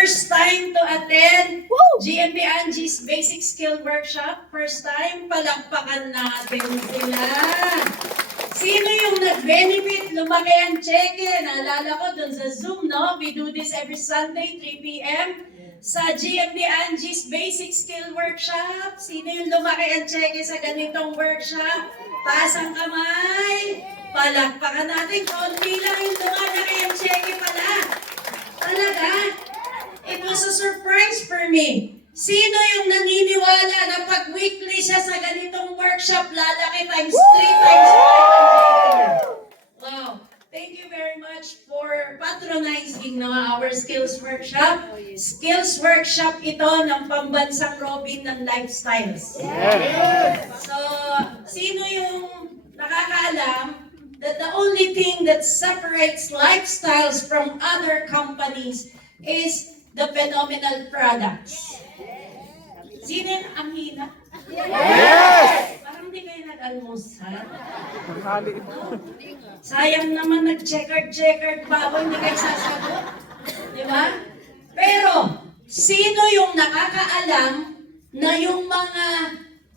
first time to attend GMB Angie's Basic Skill Workshop? First time? Palakpakan natin sila. Sino yung nag-benefit? Lumaki ang cheque. Naalala ko dun sa Zoom, no? We do this every Sunday, 3 p.m. Sa GMB Angie's Basic Skill Workshop. Sino yung lumaki ang cheque sa ganitong workshop? Taas ang kamay. Palakpakan natin. Konti lang yung lumaki ang cheque pala. Talaga? It was a surprise for me. Sino yung naniniwala na pag weekly siya sa ganitong workshop, lalaki times 3 times 5? Wow. Thank you very much for patronizing our skills workshop. Skills workshop ito ng pambansang Robin ng Lifestyles. So, sino yung nakakaalam that the only thing that separates Lifestyles from other companies is the phenomenal products? Sino yung ang hina? Yes! Parang di kayo nag-almusal. Sayang naman nag-checkered pa ako, hindi kayo sasagot. Di ba? Pero, sino yung nakakaalam na yung mga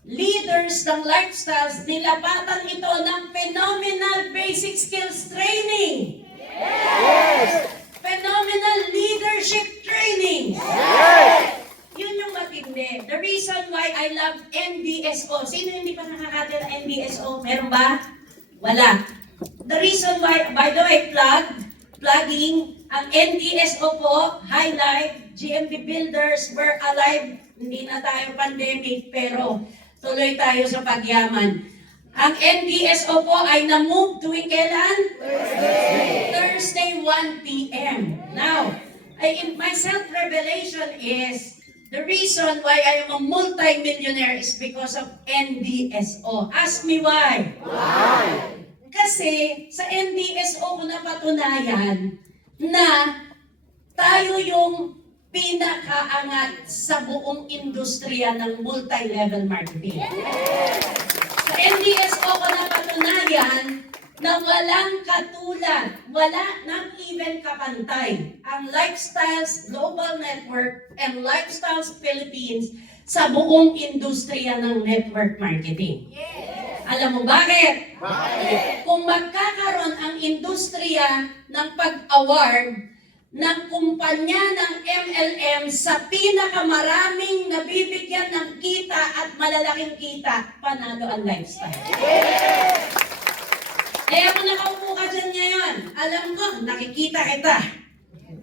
leaders ng Lifestyles nilapatan ito ng phenomenal basic skills training? Yes! Phenomenal leadership training? Yes! Yun yung matindi. The reason why I love NBSO. Sino hindi pa nakakati ng NBSO? Meron ba? Wala. The reason why, by the way, plugging, ang NBSO po, highlight, GMB Builders, we're alive. Hindi na tayo pandemic, pero tuloy tayo sa pagyaman. Ang NBSO po ay na-move tuwing kailan? Thursday, 1 p.m. Now, my self-revelation is, the reason why I am a multi-millionaire is because of NDSO. Ask me why. Why? Kasi sa NDSO ko napatunayan na tayo yung pinakaangat sa buong industriya ng multi-level marketing. Sa NDSO ko napatunayan na walang katulad, wala not even kapantay ang Lifestyles Global Network and Lifestyles Philippines sa buong industriya ng network marketing. Alam mo bakit? Bakit? Kung magkakaroon ang industriya ng pag-award ng kumpanya ng MLM sa pinakamaraming nabibigyan ng kita at malalaking kita, panalo ang Lifestyle. Kaya kung nakaupo ka dyan ngayon, alam ko, nakikita kita.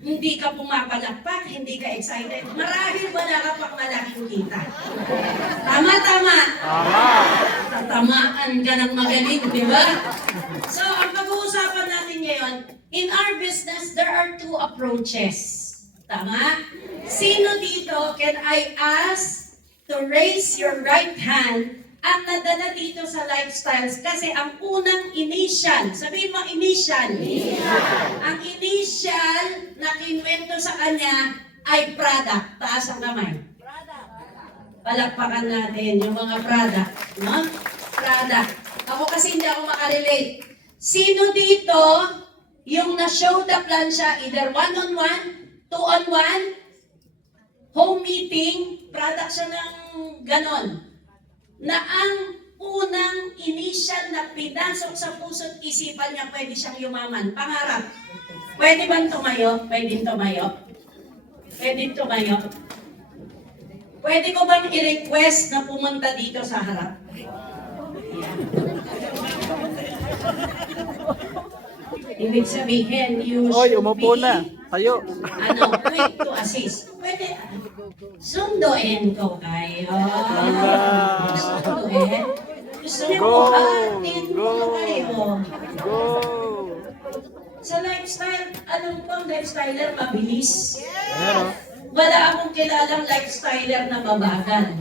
Hindi ka pumapalakpak, hindi ka excited. Marahil wala ka pang malaking kita. Tama. Tama! Tatamaan ka ng magaling, di ba? So, ang pag-uusapan natin ngayon, in our business, there are two approaches. Tama? Sino dito, can I ask to raise your right hand ang nadala dito sa Lifestyles? Kasi ang unang initial, sabihin mo initial. Ang initial na kinwento sa kanya ay product. Taas ang kamay. Palakpakan natin yung mga product. No? Product. Ako kasi hindi ako makarelate. Sino dito yung na-show the plan siya, either one-on-one, two-on-one, home meeting, product siya ng ganon, na ang unang initial na pinasok sa puso't isipan niya, pwede siyang yumaman. Pangarap. Pwede bang tumayo? Pwede tumayo? Pwede tumayo? Pwede ko bang i-request na pumunta dito sa harap? Ibig sabihin, you Oy, should umupo be, na. Tayo. quick to assist. Pwede, sunduin ko kayo. Sunduin. Gusto niyo Go! po, atin ko Go! kayo. Go! Sa lifestyle, alam ko ang lifestyler mabilis. Ayan o. Wala akong kilalang lifestyler na mabagal.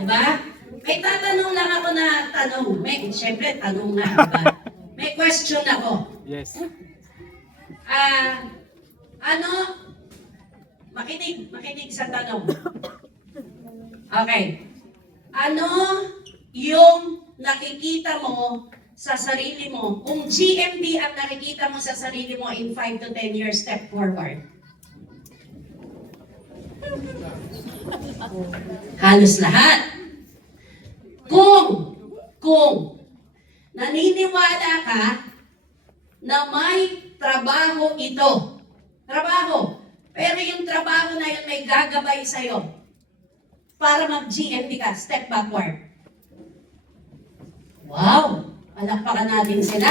Diba? May tatanong lang ako na tanong. Siyempre, tanong nga. Diba? May question ako. Yes. Makinig sa tanong. Okay. Ano yung nakikita mo sa sarili mo? Kung GMD ang nakikita mo sa sarili mo in 5 to 10 years step forward. Halos lahat. Kung naniniwala ka na may trabaho ito, pero yung trabaho na yun may gagabay sa'yo para mag-GMP ka, step backward. Wow! Palakpakan natin sila.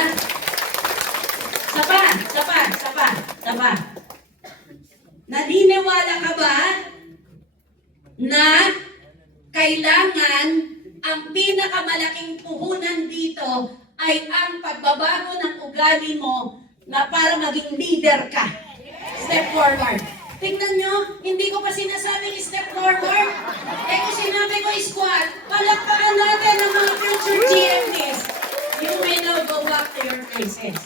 Sapa. Naniniwala ka ba na kailangan ang pinakamalaking puhunan dito ay ang pagbabago ng ugali mo na para maging leader ka? Step forward. Tingnan nyo, hindi ko pa sinasabing step forward. Kung sinabi ko squat, palakpakan natin ang mga future GMPs. You may now go back to your places.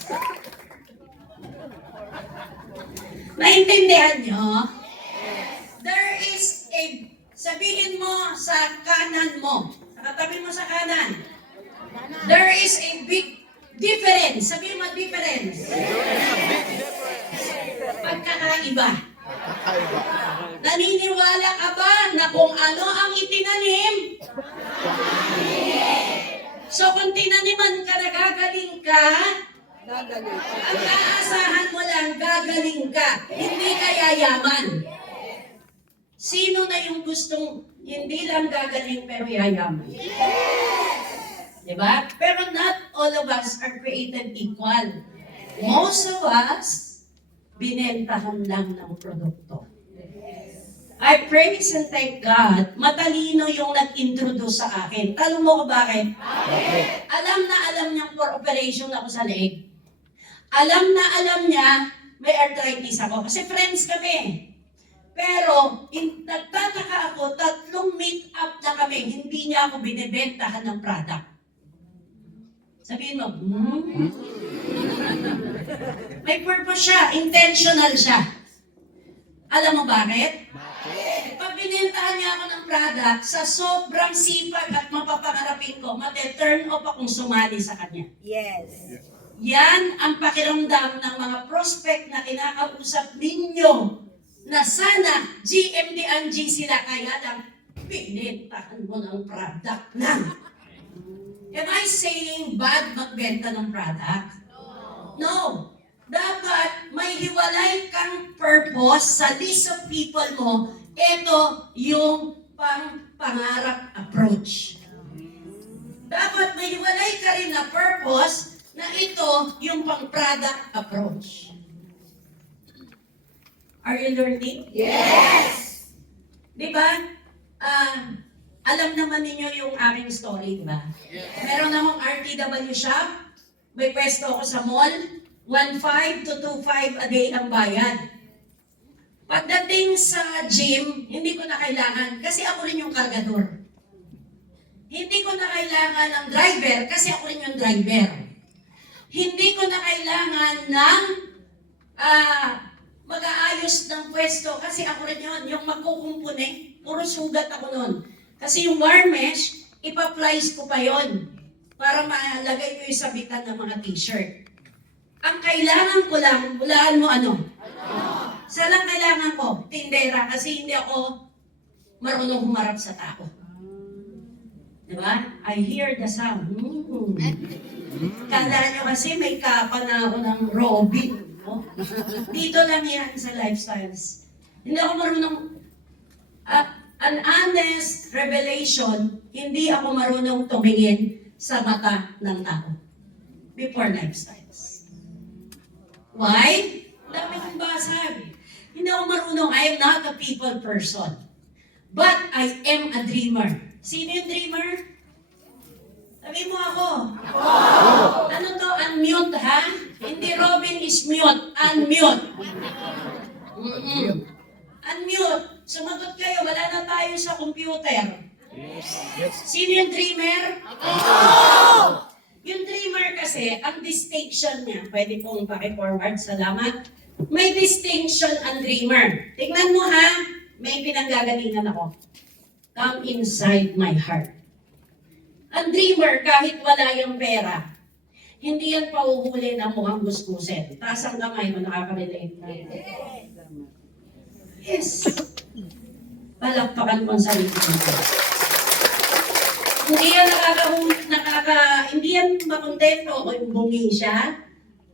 Naintindihan nyo? There is a, sabihin mo sa kanan mo, sa katabi mo sa kanan, there is a big difference. Sabihin mo difference. Pagkakaiba. Naniniwala ka ba na kung ano ang itinanim? So kung tinaniman ka na gagaling ka, ang aasahan mo lang gagaling ka, hindi ka yayaman. Sino na yung gustong hindi lang gagaling pero yayaman? Diba? Pero not all of us are created equal. Most of us, binentahan lang ng produkto. I praise and thank God, matalino yung nag-introduce sa akin. Tanong mo ko bakit? Alam na alam niyang for operation ako sa leeg. Alam na alam niya, may arthritis ako. Kasi friends kami. Pero, nagtataka ako, 3 meet-up na kami, hindi niya ako binibentahan ng product. Sabihin mo, may purpose siya, intentional siya. Alam mo bakit? Pag binentahan niya ako ng product, sa sobrang sipag at mapapangarapin ko, mate-turn off akong sumali sa kanya. Yes. Yan ang pakiramdam ng mga prospect na kinakausap ninyo na sana GMD&G sila kaya lang binentahan mo ng product na. Am I saying bad magbenta ng product? No. Dapat may hiwalay kang purpose sa list of people mo. Ito yung pangarap approach. Dapat may hiwalay ka rin na purpose na ito yung pang-product approach. Are you learning? Yes! Di ba? Alam naman ninyo yung aking story, di ba? Meron akong RTW shop, may pwesto ako sa mall, 1.5 to 2.5 a day ang bayad. Pagdating sa gym, hindi ko na kailangan kasi ako rin yung kargador. Hindi ko na kailangan ng driver kasi ako rin yung driver. Hindi ko na kailangan ng mag-aayos ng pwesto kasi ako rin yun, yung magkukumpune, puro sugat ako nun. Kasi yung wire mesh, ipa-plies ko pa yon para malagay ko yung sabitan ng mga t-shirt. Ang kailangan ko lang, hulaan mo ano? Sa lang kailangan ko, tindera, kasi hindi ako marunong humarap sa tao. Diba? I hear the sound. Kala nyo kasi may kapa na ako ng Robin. No? Dito lang yan sa lifestyles. Hindi ako marunong, an honest revelation, hindi ako marunong tumingin sa mata ng tao before lifestyles. Why? Dami kong basag. Hindi ako marunong, I am not a people person. But I am a dreamer. Sino yung dreamer? Sabi mo ako. Ano to? Unmute, ha? Hindi Robin is mute. Unmute. Unmute. Sumagot kayo. Wala na tayo sa computer. Sino yung dreamer? Yung dreamer kasi, ang distinction niya, pwede pong paki-forward, salamat. May distinction ang dreamer. Tingnan mo ha, may pinanggagalingan ako. Come inside my heart. Ang dreamer, kahit wala yung pera, hindi yan pauhuli ng mukhang gusgusin. Taas ang kamay mo, nakaka-relate na. Yes. palakpakan mo ang sarili mo. Hindi yan makontento o yung bungi siya,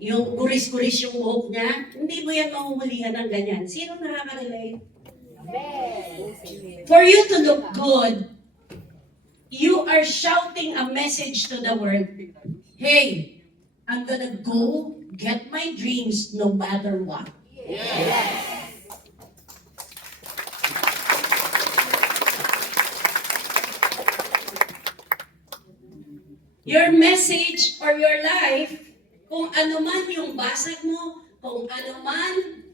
yung kuris-kuris yung buhok niya, hindi mo yan mahuhulihan ng ganyan. Sino nakaka-relate? For you to look good, you are shouting a message to the world. Hey, I'm gonna go get my dreams no matter what. Your message or your life, kung ano man yung basag mo, kung ano man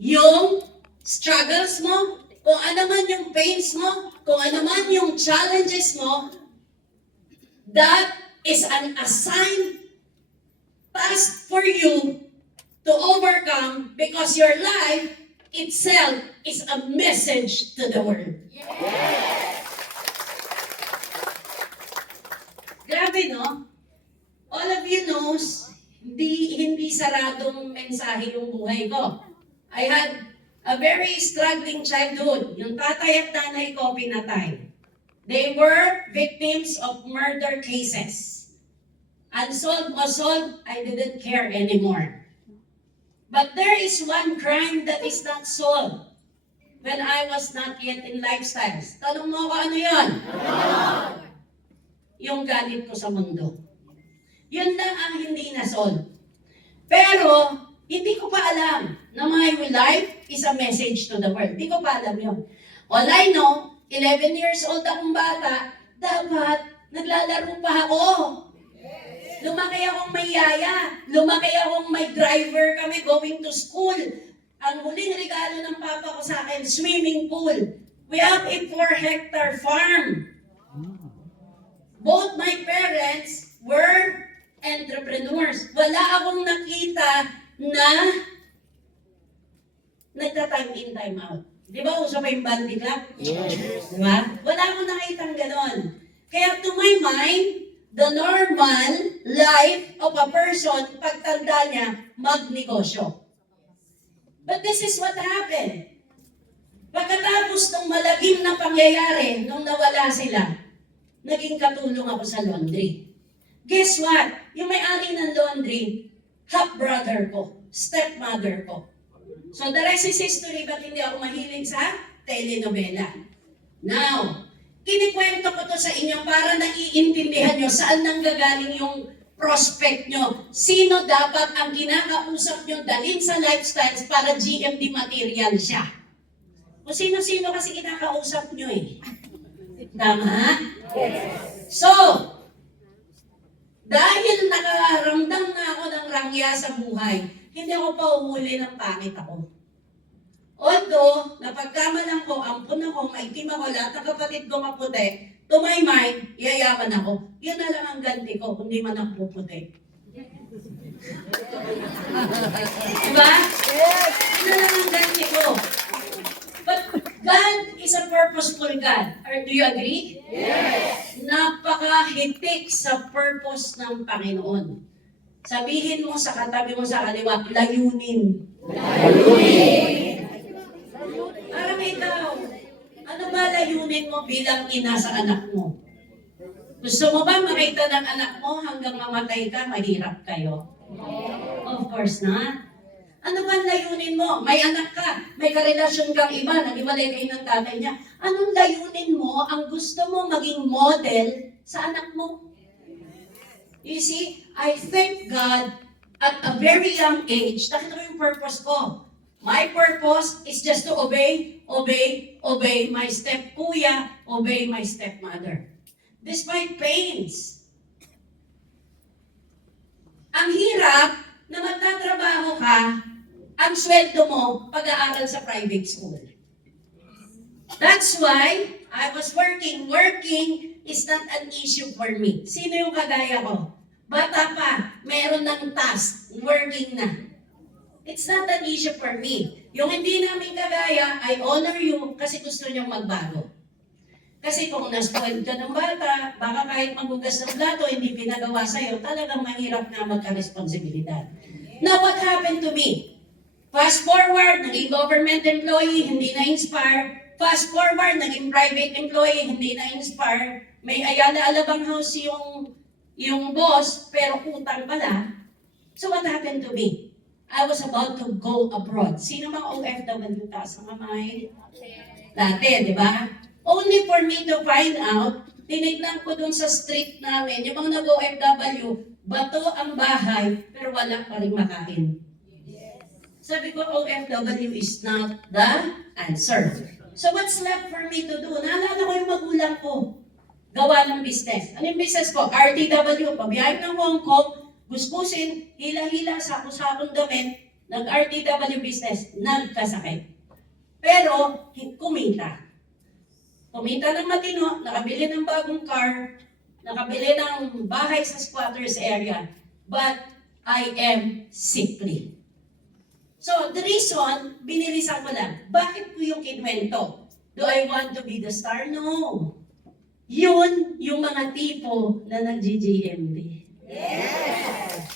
yung struggles mo, kung ano man yung pains mo, kung ano man yung challenges mo, that is an assigned task for you to overcome because your life itself is a message to the world. Grabe, no? All of you knows, hindi saradong mensahe yung buhay ko. I had a very struggling childhood. Yung tatay at nanay ko pinatay. They were victims of murder cases. Unsolved or solved, I didn't care anymore. But there is one crime that is not solved when I was not yet in lifestyles. Tanong mo ko ano yun? Yung galit ko sa mundo. Yun lang ang hindi na-solve. Pero, hindi ko pa alam na my life is a message to the world. Hindi ko pa alam yun. All I know, 11 years old akong bata, dapat naglalaro pa ako. Lumaki akong may yaya. Lumaki akong may driver kami going to school. Ang huling regalo ng papa ko sa akin, swimming pool. We have a 4-hectare farm. Both my parents were entrepreneurs. Wala akong nakita na nagta-time in, time out. Di ba uso pa yung bandi club? Diba? Wala akong nakitang ganon. Kaya to my mind, the normal life of a person, pagtanda niya, magnegosyo. But this is what happened. Pagkatapos ng malagim na pangyayari, nung nawala sila, naging katulong ako sa laundry. Guess what? Yung may-ari ng laundry, half-brother ko, stepmother ko. So the rest is history, ba't hindi ako mahilig sa telenovela? Now, kinikwento ko to sa inyo para naiintindihan nyo saan nanggagaling yung prospect nyo. Sino dapat ang kinakausap nyo dalhin sa lifestyles para GMD material siya? O sino-sino kasi kinakausap nyo eh. Tama? So, dahil nakaramdam na ako ng rangya sa buhay, hindi ako pa uhuli ng pangit ako. Although, napagkamalan ko, ampun ako, maitim ako, lahat ng kapatid ko maputi, to my mind, yayaman ako. Yun na lang ang ganti ko, kung di man ako puputi. Diba? Yun na lang ang ganti ko. But God is a purposeful God. Do you agree? Yes. Napakahitik sa purpose ng Panginoon. Sabihin mo sa katabi mo sa kaliwa, layunin. Layunin. Parang ikaw, ano ba layunin mo bilang ina sa anak mo? Gusto mo ba makita ng anak mo hanggang mamatay ka, mahirap kayo? Of course not. Ano ba layunin mo? May anak ka, may karelasyon kang iba, nag-iwalay kayo ng tatay niya. Anong layunin mo ang gusto mo maging model sa anak mo? You see, I thank God at a very young age, nakita ko yung purpose ko. My purpose is just to obey my step-kuya, obey my stepmother. Despite pains. Ang hirap na magtatrabaho ka, ang sweldo mo, pag-aaral sa private school. That's why I was working. Working is not an issue for me. Sino yung kagaya ko? Bata pa, meron ng task, working na. It's not an issue for me. Yung hindi namin kagaya, I honor you kasi gusto niyong magbago. Kasi kung na-spoiled ka ng bata, baka kahit magugas ng plato, hindi pinagawa sa'yo, talagang mahirap na magka-responsibilidad. Now, what happened to me? Fast forward, naging government employee, hindi na-inspire. Fast forward, naging private employee, hindi na-inspire. May Ayala Alabang House yung boss, pero utang pala. So what happened to me? I was about to go abroad. Sino mga OFW taas ng kamay? Dati, di ba? Only for me to find out, tinignan ko dun sa street namin, yung mga nag-OFW, bato ang bahay, pero wala pa rin makain. Sabi ko, OFW is not the answer. So what's left for me to do? Naalala ko yung magulang ko. Gawa ng business. Ano yung business ko? RTW. Pabiyahin ng Hong Kong, busbusin, hila-hila, sako-sakong damit, nag-RTW business, nagkasakit. Pero, kumita. Kumita ng matino, nakabili ng bagong car, nakabili ng bahay sa squatters area, but I am sickly. So, the reason, binilisan ko lang, bakit ko yung kinwento? Do I want to be the star? No. Yun, yung mga tipo na nag-GGMB. Yes!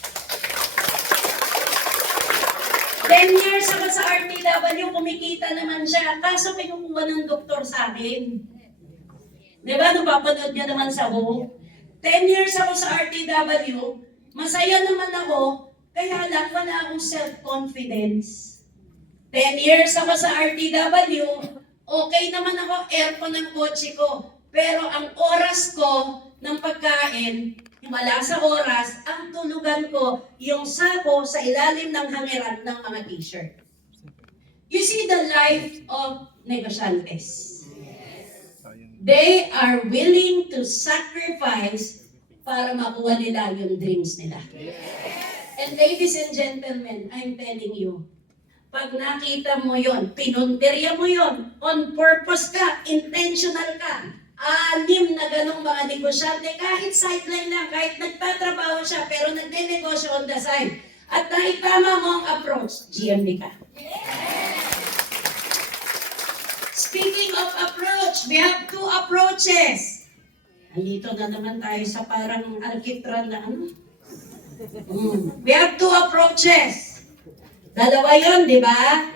10 years ako sa RTW, kumikita naman siya, kaso kinukuha ng doktor sa akin. Di ba, napapanood niya naman sa buhok? 10 years ako sa RTW, masaya naman ako, kaya lang wala akong self-confidence. 10 years ako sa RTW, okay naman ako, aircon ng kotse ko. Pero ang oras ko ng pagkain, wala sa oras, ang tulugan ko, yung sako sa ilalim ng hangiran ng mga t-shirt. You see the life of negosyantes. They are willing to sacrifice para makuha nila yung dreams nila. And ladies and gentlemen, I'm telling you, pag nakita mo yon, pinunterya mo yon, on purpose ka, intentional ka, 6 na ganong mga negosyante, kahit sideline lang, kahit nagtatrabaho siya, pero nagne-negosyo on the side, at naitama mo ang approach, GMB ka. Speaking of approach, we have 2 approaches. Andito na naman tayo sa parang alkitran na ano. We have 2 approaches. Dalawa yun, di ba?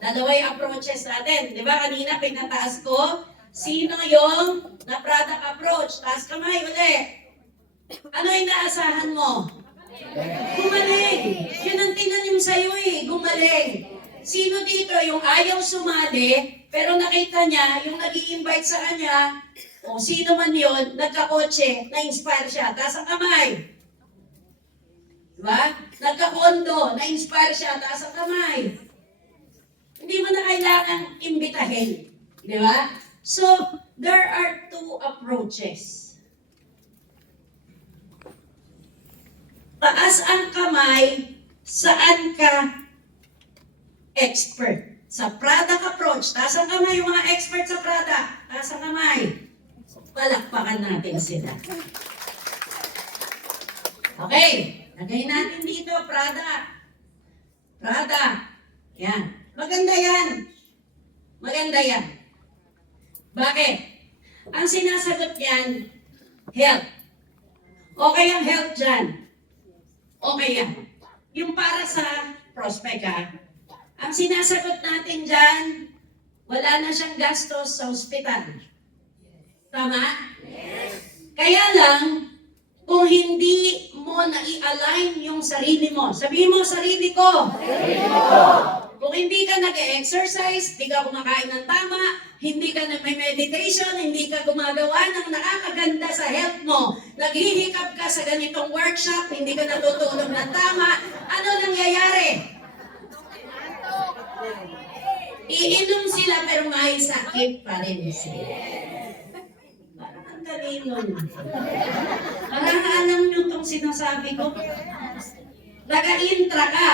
Dalawa yung approaches natin. Di ba kanina pinataas ko? Sino yung na product approach? Taas kamay ulit. Ano yung naasahan mo? Gumaling. Yun ang tinanim sa'yo eh. Gumaling. Sino dito yung ayaw sumali, pero nakita niya, yung nag-i-invite sa kanya, o sino man yun, nagkakotse, na-inspire siya. Taas ang kamay. Diba? Nagka-condo, na-inspire siya, taas ang kamay. Hindi mo na kailangang imbitahin. Diba? So, there are 2 approaches. Taas ang kamay, saan ka expert? Sa product approach, taas ang kamay yung mga expert sa product. Taas ang kamay. Palakpakan natin sila. Okay. Lagay natin dito, Prada. Prada. Yan. Maganda yan. Maganda yan. Bakit? Ang sinasagot yan, health. Okay ang health dyan. Okay yan. Yung para sa prospect ha. Ang sinasagot natin dyan, wala na siyang gastos sa ospital. Tama? Yes. Kaya lang, kung hindi mo na-i-align yung sarili mo, sabihin mo, sarili ko. Sarili ko. Kung hindi ka nag-exercise, hindi ka kumakain ng tama, hindi ka nag-meditation, hindi ka gumagawa ng nakakaganda sa health mo, naghihikap ka sa ganitong workshop, hindi ka natutulog ng tama, ano nangyayari? Iinom sila pero may sakit pa rin sila. Parang alam nyo itong sinasabi ko. Naka-intra ka.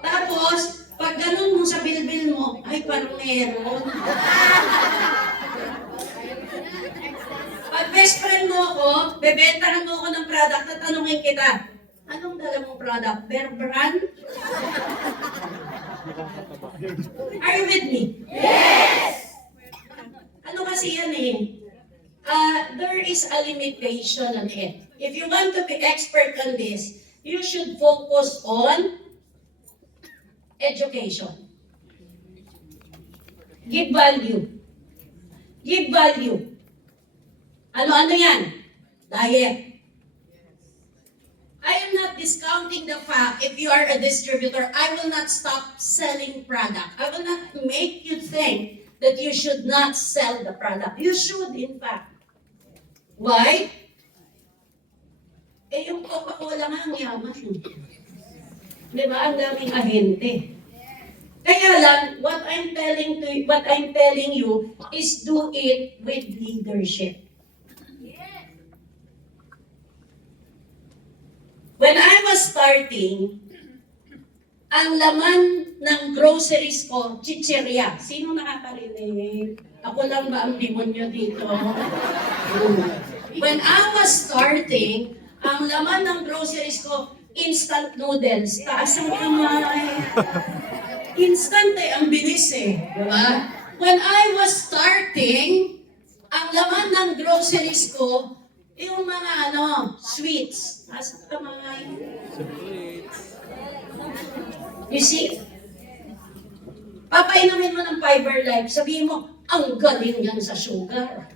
Tapos, pag ganun mo sa bilbil mo, ay parang meron. Pag best friend mo ako, bebentahan mo ako ng product at tanungin kita, anong dala mong product? Bear brand? Are you with me? Yes! Ano kasi yan eh? There is a limitation on it. If you want to be expert on this, you should focus on education. Give value. Give value. Ano-ano yan? Diet. I am not discounting the fact if you are a distributor, I will not stop selling product. I will not make you think that you should not sell the product. You should, in fact. Why? Eh, yung Coca-Cola nga ang yaman. Di ba? Ang daming ahente. Kaya lang, what I'm telling you is do it with leadership. When I was starting, ang laman ng groceries ko, chichirya. Sino nakakarinig? Ako lang ba ang demonyo dito? When I was starting, ang laman ng groceries ko, instant noodles. Taas ang kamay. Instant eh, ang bilis eh. Diba? When I was starting, ang laman ng groceries ko, yung mga sweets. Taas ang kamay. You see? Papainumin mo ng Fiber Life, sabihin mo, ang galing yan sa sugar.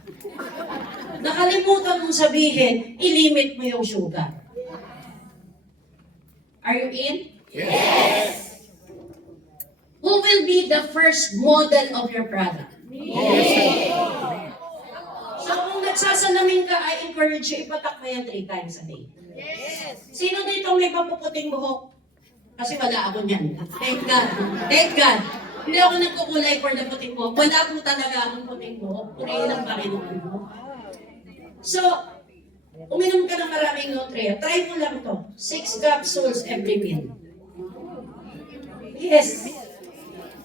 Nakalimutan mong sabihin, ilimit mo yung sugar. Are you in? Yes. Who will be the first model of your product? So kung nagsasalamin ka, I encourage you, ipatak mo yan 3 times a day. Sino dito may papuputing buhok? Kasi wala ako niyan. Thank God. Thank God. Hindi ako nagkukulay for the puting buhok. Wala po talaga akong puting buhok. Purihin ang Panginoon mo. So, uminom ka ng maraming Nutria. Try mo lang to. 6 capsules every meal. Yes.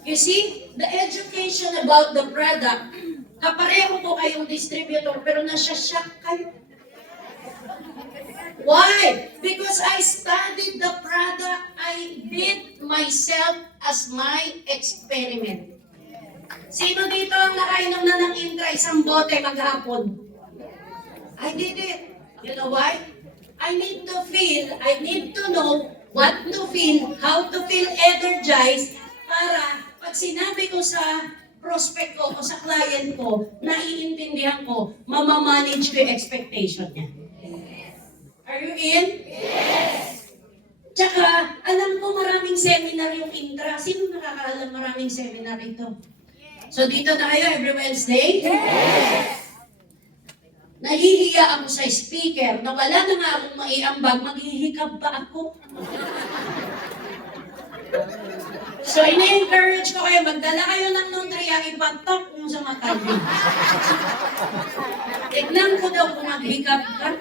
You see, the education about the product, kapareho po kayong distributor, pero nasya-shock kayo. Why? Because I studied the product. I did myself as my experiment. Sino dito ang nakainom na ng Intra isang bote maghapon? I did it. You know why? I need to know what to feel, how to feel energized para pag sinabi ko sa prospect ko o sa client ko, naiintindihan ko, mamamanage ko yung expectation niya. Are you in? Yes! Tsaka, alam ko maraming seminar yung Intra. Sino nakakaalam maraming seminar ito? So dito na kayo every Wednesday? Yes! Nahihiya ako sa speaker na wala na nga akong maiambag, maghihikab pa ako. So ini-encourage ko kayo, magdala kayo ng Nutria, ipatak nyo sa mata nyo. Tignan ko daw kung maghikab ka.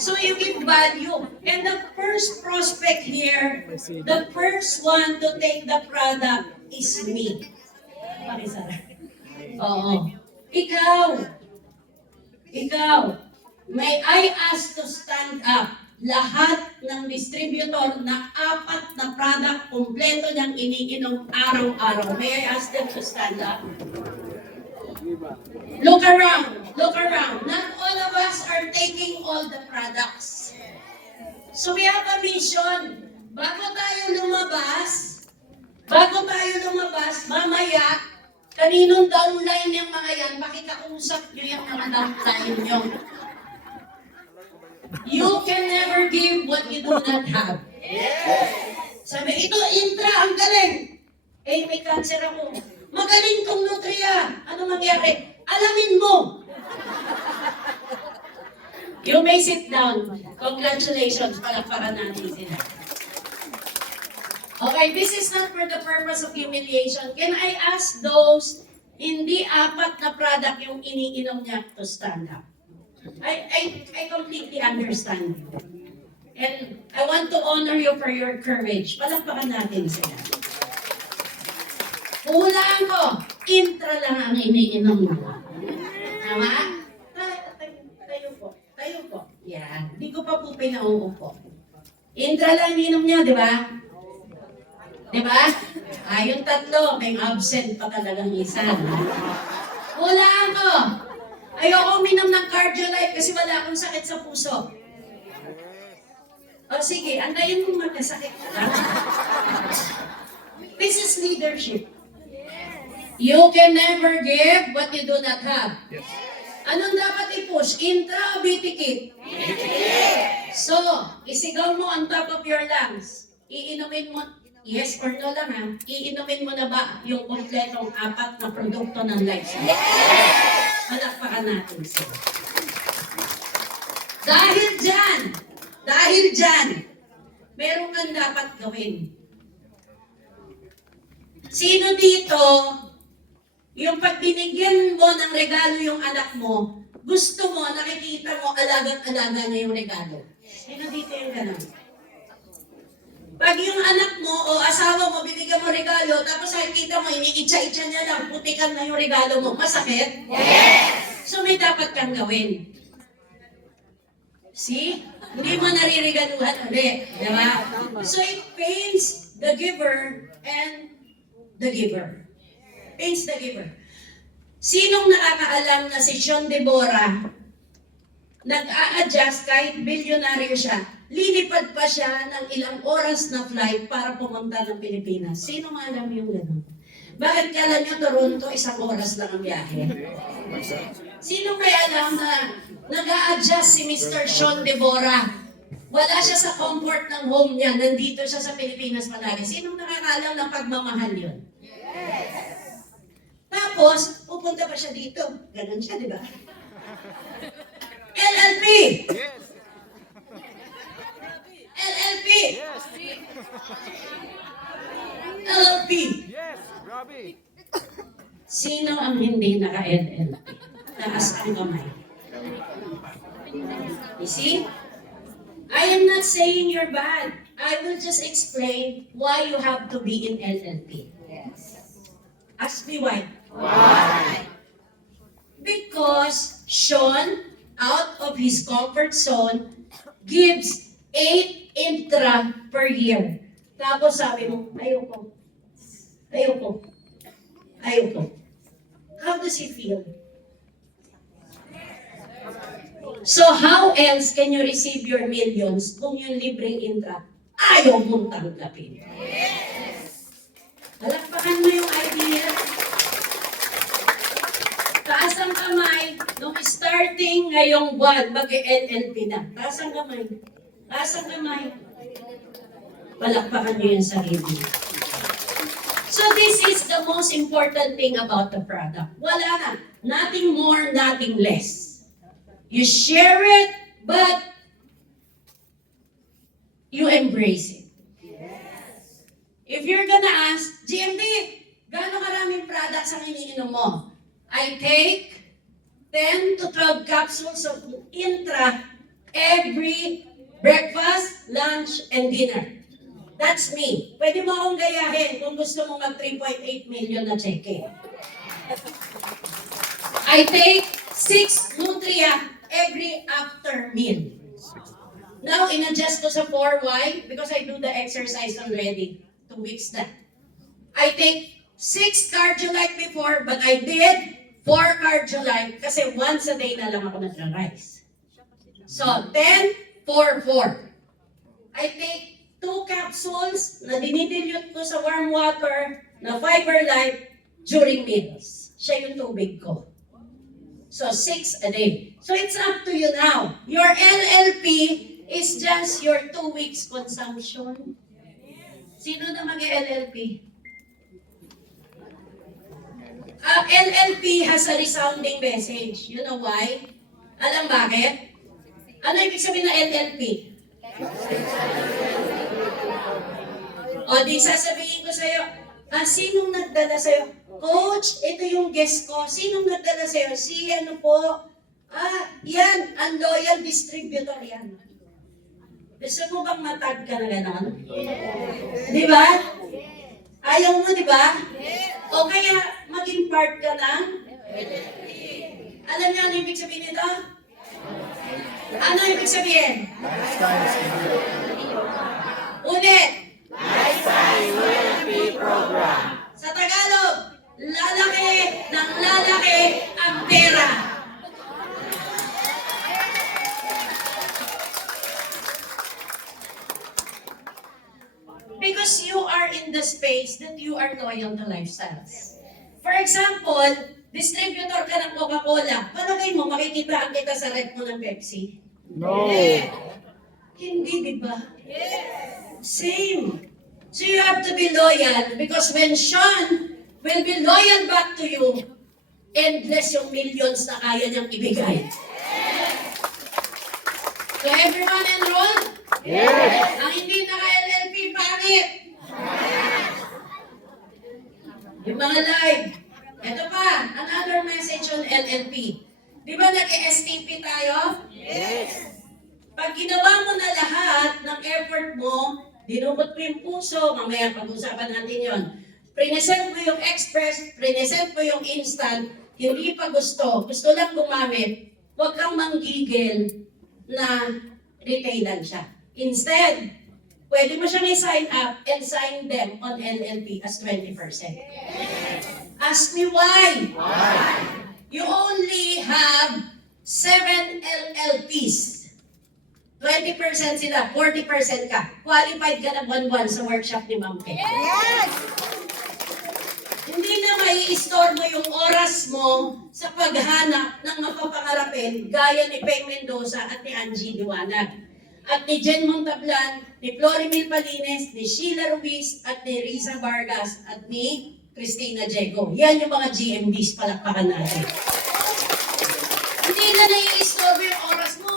So you give value. And the first prospect here, the first one to take the product is me. Pakisara. Oo. Ikaw. May I ask to stand up? Lahat ng distributor na 4 na product, kompleto niyang iniinom araw-araw. May I ask them to stand up? Look around. Not all of us are taking all the products. So we have a mission. Bago tayo lumabas, mamaya, kaninong downline yung mga yan, makikausap nyo yung mga downline nyo. You can never give what you do not have. Sabi, ito, Intra, ang galing. Eh, may cancer ako. Magaling tong Nutria. Ano mangyari? Alamin mo. You may sit down. Congratulations. Palakpakan natin sila. Okay, this is not for the purpose of humiliation. Can I ask those hindi 4 na product yung iniinom niya to stand up? I completely understand you. And I want to honor you for your courage. Palakpakan natin sila. Hulaan ko, Intra lang ang iniinom mo. Tama? Tayo po. Yan. Hindi ko pa po pinauupo. Intra lang iniinom niya, di ba? Diba? Yung 3, may absent pa talagang isa. Hulaan ko. Ayoko uminom ng Cardiolite kasi wala akong sakit sa puso. O sige, antayin mo magkasakit ka. This is leadership. You can never give what you do not have. Yes. Anong dapat i-push? Intra o bitikit? So, isigaw mo on top of your lungs. Iinumin mo, yes or no lang ha, iinumin mo na ba yung kompletong 4 na produkto ng life? Palakpakan natin sila. Dahil dyan, meron kang dapat gawin. Sino dito, yung pag binigyan mo ng regalo yung anak mo, gusto mo, nakikita mo, alagang-alaga niya yung regalo. Sino dito yung gano'n? Pag yung anak mo o asawa mo, binigyan mo regalo, tapos nakikita mo, iniitsa-itsa niya lang, putikan na yung regalo mo, masakit? Yes! So may dapat kang gawin. See? Hindi mo naririgaluhan ulit. Diba? So it pains the giver and the giver. Pains the giver. Sinong nakakaalam na si Sean Deborah, nag-a-adjust kahit bilyonaryo siya, lilipad pa siya ng ilang oras na flight para pumunta ng Pilipinas. Sino nga alam yung gano'n? Bakit kala nyo Toronto, 1 oras lang ang biyahe? Sino kaya alam na nag-a-adjust si Mr. Sean Deborah? Wala siya sa comfort ng home niya, nandito siya sa Pilipinas palagi. Sinong nakakaalam ng pagmamahal yun? Tapos, pupunta pa siya dito. Ganon siya, di ba? LLP! Yes. LLP! Yes. LLP! Yes. Robbie. Sino ang hindi naka-LLP? Taas ang kamay. You see? I am not saying you're bad. I will just explain why you have to be in LLP. Ask me why. Why? Because Sean, out of his comfort zone, gives 8 intra per year. Tapos sabi mo, ayoko. How does he feel? So how else can you receive your millions kung yung libreng intra ayaw mong tanggapin? Palakpakan mo yung idea. Taas ang kamay, nung starting ngayong buwan, mag-LLP na. Taas ang kamay. Taas ang kamay. Palakpakan nyo yung sarili. So this is the most important thing about the product. Wala na. Nothing more, nothing less. You share it, but you embrace it. If you're gonna ask, GMD, gaano karaming products ang iniinom mo? I take 10 to 12 capsules of Intra every breakfast, lunch, and dinner. That's me. Pwede mo akong gayahin kung gusto mo mag 3.8 million na cheque. I take 6 Nutria every after meal. Now, in-adjust ko sa 4. Why? Because I do the exercise already. 2 weeks na. I take 6 Cardiolite before, but I did 4 Cardiolite kasi once a day na lang ako nag-rice. So, 10, 4, 4. I take 2 capsules na dinidilute ko sa warm water na Fiber Life during meals. Siya yung tubig ko. So, 6 a day. So, it's up to you now. Your LLP is just your 2 weeks consumption. Sino na mag-LLP? LLP has a resounding message. You know why? Alam bakit? Ano ibig sabihin na LLP? O di sasabihin ko sa'yo, sinong nagdala sa'yo? Coach, ito yung guest ko. Sinong nagdala sa'yo? Si ano po? Yan, ang loyal distributor yan. Gusto mo bang matag ka na gano'n? Di ba? Ayaw mo, di ba? O kaya maging part ka ng? Alam niyo ano ibig sabihin nito? Ano ibig sabihin? Ulit! Sa Tagalog, lalaki ng lalaki ang pera. Because you are in the space that you are loyal to lifestyles. For example, distributor ka ng Coca-Cola. Palagay mo, makikita kita sa rep mo ng Pepsi? No. Hindi, di ba? Same. So you have to be loyal because when Sean will be loyal back to you, endless yung millions na kaya niyang ibigay. So everyone enrolled? Yes. Ang hindi naka-LLP, pangit. Yung mga live. Ito pa, another message on LLP. Di ba nag-STP tayo? Yes. Pag ginawa mo na lahat ng effort mo, dinukot mo yung puso, mamaya pag-usapan natin yon. Prinesent mo yung express, prinesent mo yung instant, hindi pa gusto lang gumamit, huwag kang manggigil na retailan siya. Instead, pwede mo siyang i-sign up and sign them on LLP as 20%. Ask me why? You only have 7 LLPs. 20% sila, 40% ka. Qualified ka na buwan-buwan sa workshop ni Ma'am Kay. Yes! Hindi na mai-istorbo yung oras mo sa paghanap ng mapapangarapin gaya ni Peng Mendoza at ni Angie Liwanag. At ni Jen Montablan, ni Florimil Palines, ni Sheila Ruiz, at ni Riza Vargas, at ni Cristina Diego. Yan yung mga GMDs, palakpakan natin. Hindi na nai-istorbo yung oras mo.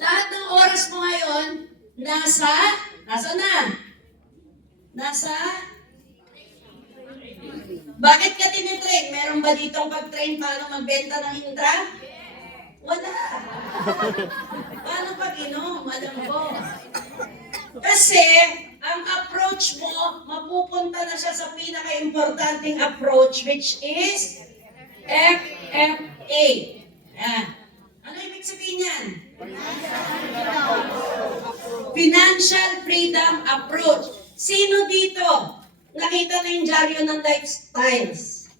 Lahat ng oras mo ngayon, nasa bakit ka tinitrain? Meron ba ditong pag-train paano magbenta ng Intra? Wala. Paano pag-inom? Alam ko. Kasi, ang approach mo, mapupunta na siya sa pinaka-importanting approach, which is FFA. Yan. Ano ibig sabihin yan? Financial Freedom Approach. Sino dito nakita na yung dyaryo ng lifestyles?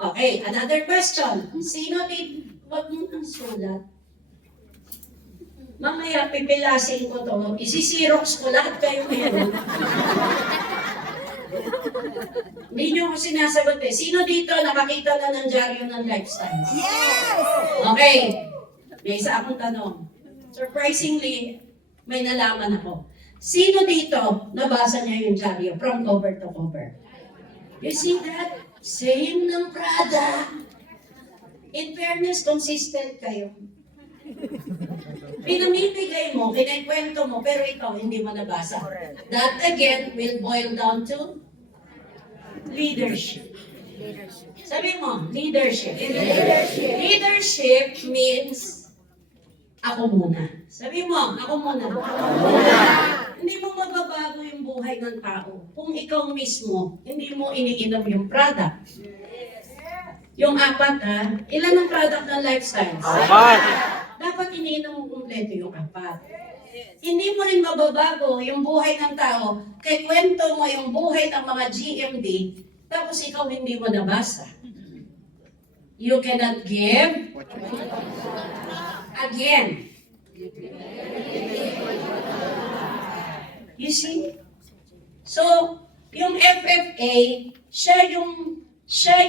Okay, another question. Sino dito? Huwag mo nang sulat. Mamaya pipilasin ko to. Isisirox ko lahat kayo meron. Hindi nyo ako sinasagot eh. Sino dito nakakita na ng dyaryo ng lifestyles? Yes! Okay. May isa akong tanong. Surprisingly, may nalaman ako. Sino dito nabasa niya yung dyaryo from cover to cover? You see that? Same ng Prada. In fairness, consistent kayo. Pinamimigay mo, kinikwento mo, pero ikaw hindi mo nabasa. That again will boil down to leadership. Sabi mo, leadership. Leadership means ako muna. Sabi mo, ako muna. Hindi mo mababago yung buhay ng tao kung ikaw mismo, hindi mo iniinom yung product. Yung apat ilan ang product ng lifestyle? Dapat iniinom mo kumpleto yung apat. Hindi mo rin mababago yung buhay ng tao kay kwento mo yung buhay ng mga GMD tapos ikaw hindi mo nabasa. You cannot give again. You see? So, yung FFA, siya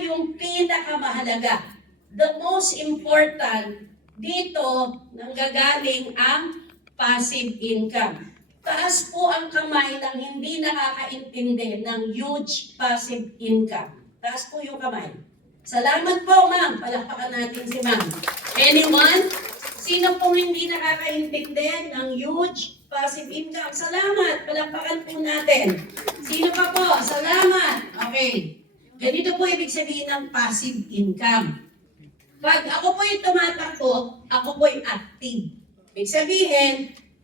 yung pinakamahalaga. The most important dito nanggagaling ang passive income. Taas po ang kamay ng hindi nakakaintindi ng huge passive income. Taas po yung kamay. Salamat po, ma'am. Palakpakan natin si ma'am. Anyone? Sino pong hindi nakakaintindi ng huge passive income? Salamat. Palakpakan po natin. Sino pa po? Salamat. Okay. Ganito po ibig sabihin ng passive income. Pag ako po yung tumatakbo, ako po yung active. Ibig sabihin,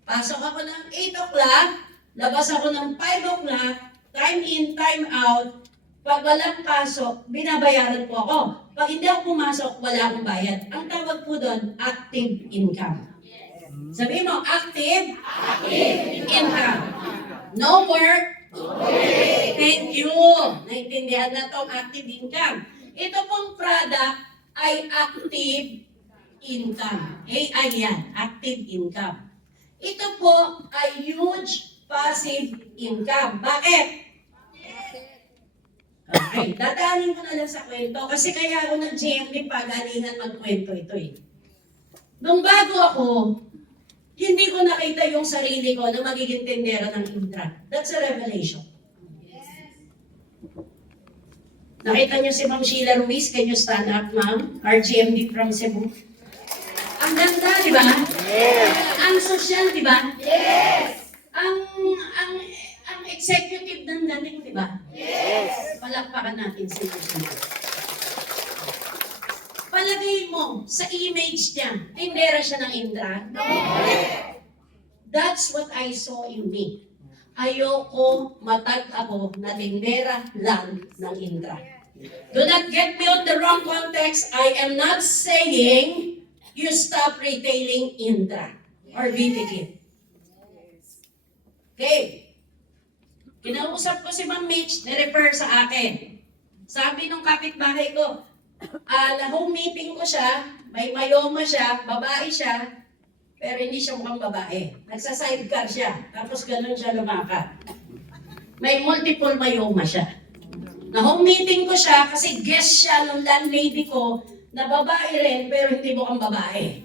pasok ako ng 8 o'clock, labas ako ng 5 o'clock, time in, time out. Pag walang pasok, binabayaran po ako. Pag hindi ako pumasok, wala akong bayad. Ang tawag po doon, active income. Sabi mo, active income. No work. Thank you. Naintindihan na itong active income. Ito pong product ay active income. AI yan, active income. Ito po ay huge passive income. Bakit? Okay, dadaanin ko na lang sa kwento kasi kaya ako nag-GMP pagalingan magkwento ito eh. Nung bago ako, hindi ko nakita yung sarili ko na magiging tendera ng Intra. That's a revelation. Nakita niyo si Ma'am Sheila Ruiz? Can you stand up, ma'am? Our GMD from Cebu. Ang ganda, di ba? Yes. Ang social, di ba? Yes. Ang executive ng dating, di ba? Yes. Palakpakan natin si Ma'am Sheila. Palagay mo sa image niya, tindera siya ng Indra? No. That's what I saw in me. Ayoko matag ako na tindera lang ng Indra. Do not get me on the wrong context. I am not saying you stop retailing Indra or BTK. Okay. Kinausap ko si Ma'am Mitch, nirefer sa akin. Sabi nung kapitbahay ko, na-home meeting ko siya, may myoma siya, babae siya, pero hindi siya mukhang babae. Nagsa-sidecar siya, tapos ganun siya lumakad. May multiple myoma siya. Na-home meeting ko siya kasi guest siya ng landlady ko na babae rin, pero hindi mukhang babae.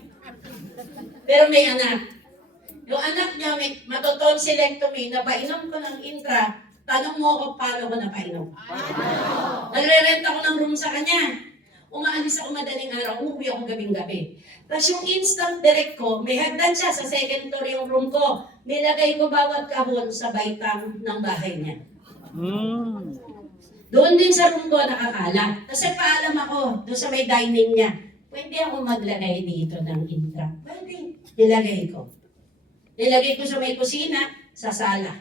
Pero may anak. Yung anak niya, may matotonsillectomy, napainom ko ng Intra, tanong mo ako paano ko napainom. Nagre-rent ako ng room sa kanya. Umaalis ako madaling araw, umuwi ako gabing-gabi. Tapos yung instant direct ko, may hagdan siya sa second floor yung room ko. Nilagay ko bawat kahon sa baitang ng bahay niya. Doon din sa room ko nakakala. Kasi paalam ako, doon sa may dining niya. Pwede ako maglagay dito ng Intra. Pwede. Nilagay ko. Nilagay ko sa may kusina, sa sala.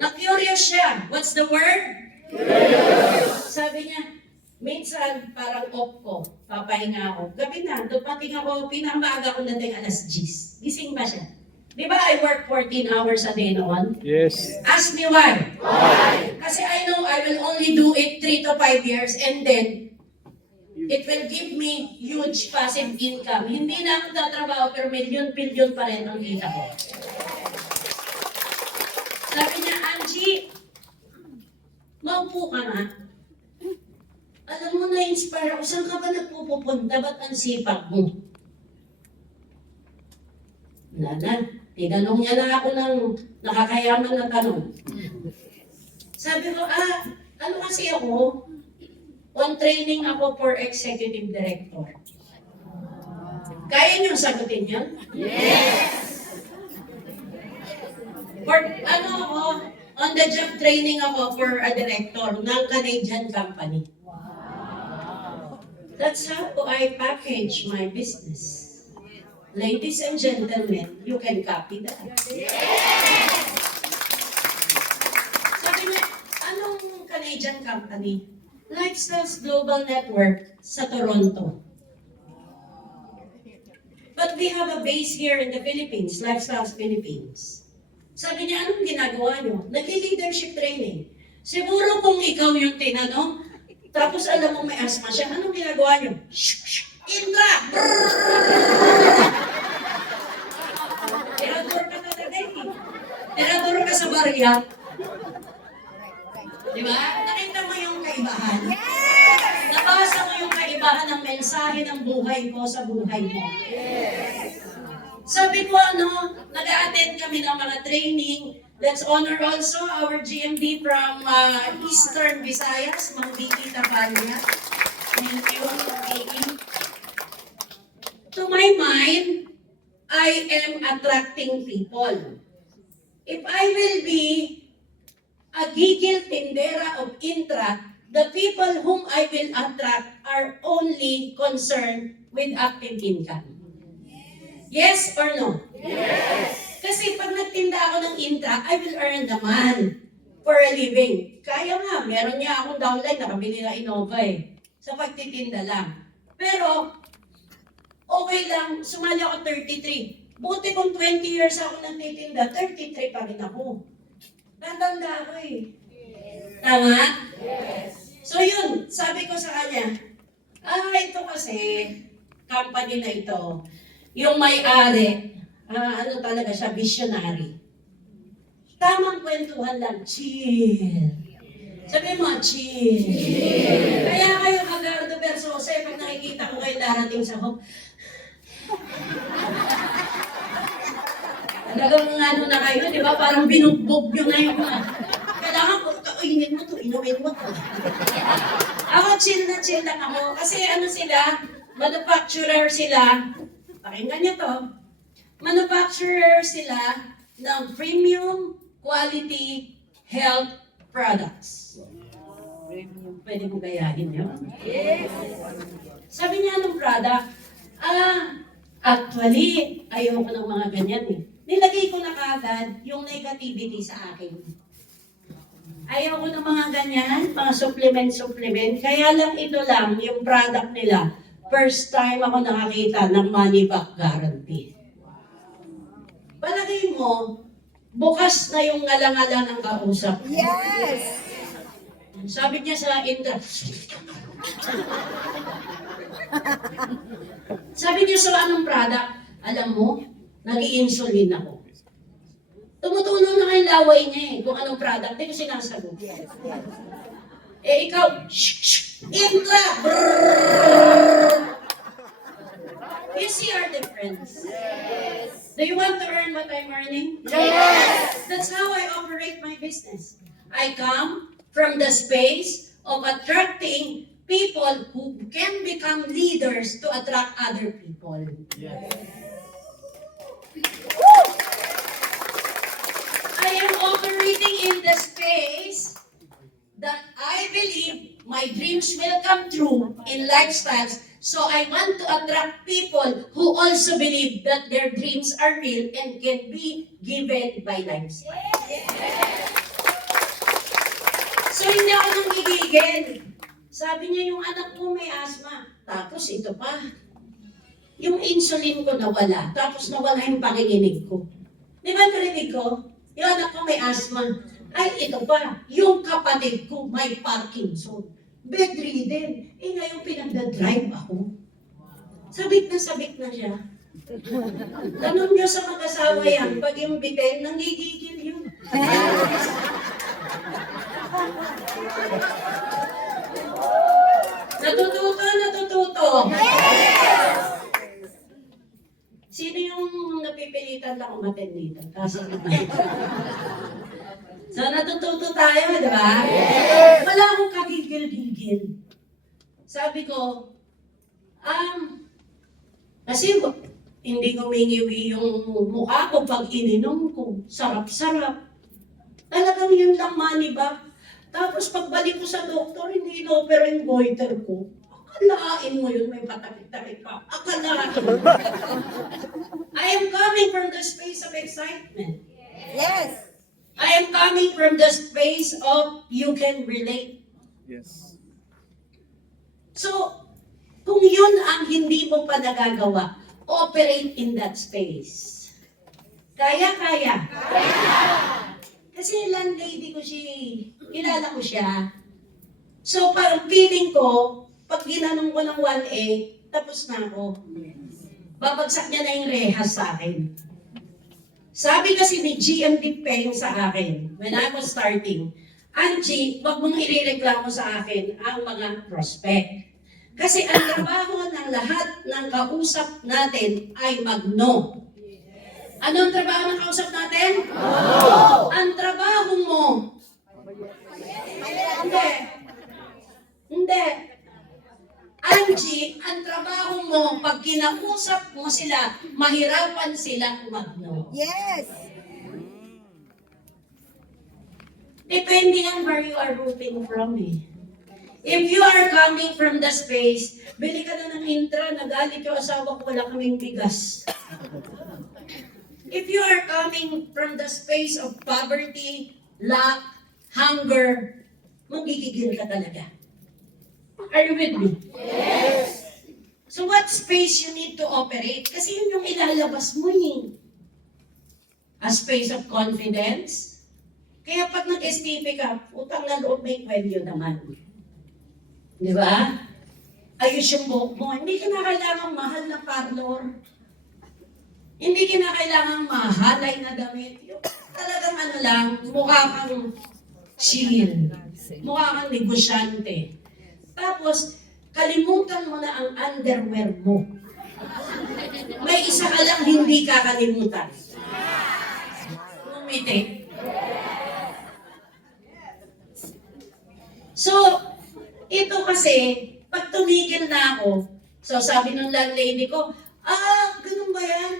Na-curious siya. What's the word? Curious. Sabi niya, minsan parang off ko, papahinga ako. Gabi na, dumating ako, pinamaga ko dating alas 10. Gising ba siya? Di ba I work 14 hours a day noon? Yes. Ask me why. Why? Kasi I know I will only do it 3 to 5 years and then it will give me huge passive income. Hindi na ako tatrabaho pero milyon-pilyon pa rin ang kita ko. Sabi niya, Angie, maupo ka nga. Alam mo, na-inspire ako. Saan ka ba nagpupunta? Ba't ang sipag mo? Wala na. Tinanong niya na ako ng nakakayaman na tanong. Sabi ko, ano kasi ako? On training ako for executive director. Kaya niyong sagutin yun? Yes! For, ano ako? On the job training ako for a director ng Canadian company. That's how I package my business. Ladies and gentlemen, you can copy that. Sabi niya, anong Canadian company? Lifestyles Global Network sa Toronto. But we have a base here in the Philippines, Lifestyles Philippines. Sabi niya, anong ginagawa niyo? Nagli-leadership training. Siguro kung ikaw yung tinanong, tapos alam mo may asthma siya, anong ginagawa niyo? Indra! Tirador ka talaga eh. Tirador ka sa barya. Di ba? Nakita mo yung kaibahan? Nabasa mo yung kaibahan ng mensahe ng buhay ko sa buhay mo. Sabi ko nag-a-attend kami ng mga training. Let's honor also our GMD from Eastern Visayas, Mang Vicky Tapanya. Thank you, Vicky. To my mind, I am attracting people. If I will be a gigil tindera of Intra, the people whom I will attract are only concerned with active income. Yes or no? Yes. Kasi pag nagtinda ako ng Intra, I will earn the man for a living. Kaya nga, meron niya akong downline, nakabili na Innova sa pagtitinda lang. Pero, okay lang, sumali ako 33. Buti kung 20 years ako nagtitinda, 33 pa rin ako. Natanda ako Tama? Yes. So yun, sabi ko sa kanya, ito kasi, company na ito, yung may-ari, talaga siya, visionary. Tamang kwentuhan lang, chill. Sabi mo, chill. Kaya kayo, Agardo Versosa, pag nakikita ko kayo darating sa home, talagang ano na kayo, di ba? Parang binugbog nyo na yung kailangan ko, inumin mo to, inumin mo to. Ako, chill lang ako. Kasi ano sila, manufacturer sila, pakinggan nyo to, manufacturer sila ng premium quality health products. Pwede mo gayahin yun? Yes. Sabi niya ng product, actually, ayoko ng mga ganyan eh. Nilagay ko na kagad yung negativity sa akin. Ayoko ng mga ganyan, mga supplement. Kaya lang ito lang, yung product nila, first time ako nakakita ng money back guarantee. Palagay mo, bukas na yung ngala-ngala ng kausap. Yes. Sabi niya sa Indra, sabi niya sa anong product, alam mo, nag-i-insulin ako. Tumutunog na kayong laway niya eh, kung anong product, hindi ko sinasagot. Eh ikaw, Indra! You see our difference? Yes. Do you want to earn what I'm earning? Yes. That's how I operate my business. I come from the space of attracting people who can become leaders to attract other people. Yes. I am operating in the space that I believe my dreams will come true in lifestyles. So I want to attract people who also believe that their dreams are real and can be given by lifestyle. So hindi ako nang gigigil. Sabi niya yung anak ko may asthma. Tapos ito pa. Yung insulin ko nawala. Tapos nawala yung panginginig ko. Di ba narinig ko? Yung anak ko may asthma. Ay, ito pa. Yung kapatid ko may Parkinson. Bedridden. Eh ngayon pinagdadrive ako. Sabik na siya. Tanong niyo sa mag-asawa yan, pag yung bitin, nanggigigil yun. Natututo. Sino yung napipilitan lang umaten dito? Kasi so natututo tayo, di ba? Wala akong kagigil-gigil. Sabi ko, kasi hindi gumingiwi yung mukha ko pag ininom ko. Sarap-sarap. Talagang yun lang money ba? Tapos pagbalik ko sa doktor, hindi in-opera yung goiter ko. Akalain mo yun, may patakit-takit pa. Akalain mo. I am coming from the space of excitement. Yes. I am coming from the space of you can relate. Yes. So, kung yun ang hindi mo pa nagagawa, operate in that space. Kaya. Kasi landlady ko siya, kilala ko siya. So, parang feeling ko, pag ginanong ko ng 1A, tapos na ako. Babagsak niya na yung rehas sa akin. Sabi kasi ni GMD Peng sa akin, when I was starting, Angie, wag mong irereklamo sa akin ang mga prospect. Kasi ang trabaho ng lahat ng kausap natin ay mag-no. Ano ang trabaho ng kausap natin? No! Ang trabaho mo. Hindi. Angie, ang trabaho mo, pag kinausap mo sila, mahirapan sila mag-no. Yes. Depending on where you are rooting from eh. If you are coming from the space, bili ka na ng intra, nagalit yung asawa ko, wala kaming bigas. If you are coming from the space of poverty, lack, hunger, magigigil ka talaga. Are you with me? Yes. So what space you need to operate? Kasi yun yung ilalabas mo eh. A space of confidence. Kaya pag nag-STP ka, utang na loob may kwelyo naman. Di ba? Ayos yung buhok mo. Hindi ka na kailangang mahal na parlor. Hindi ka na kailangang mahalay na damit. Yung talagang ano lang, mukha kang chill. Mukha kang negosyante. Tapos, kalimutan mo na ang underwear mo. May isa ka lang hindi kakalimutan. Ngumiti. So, ito kasi, pag tumigil na ako, so sabi ng landlady ko, ganun ba yan?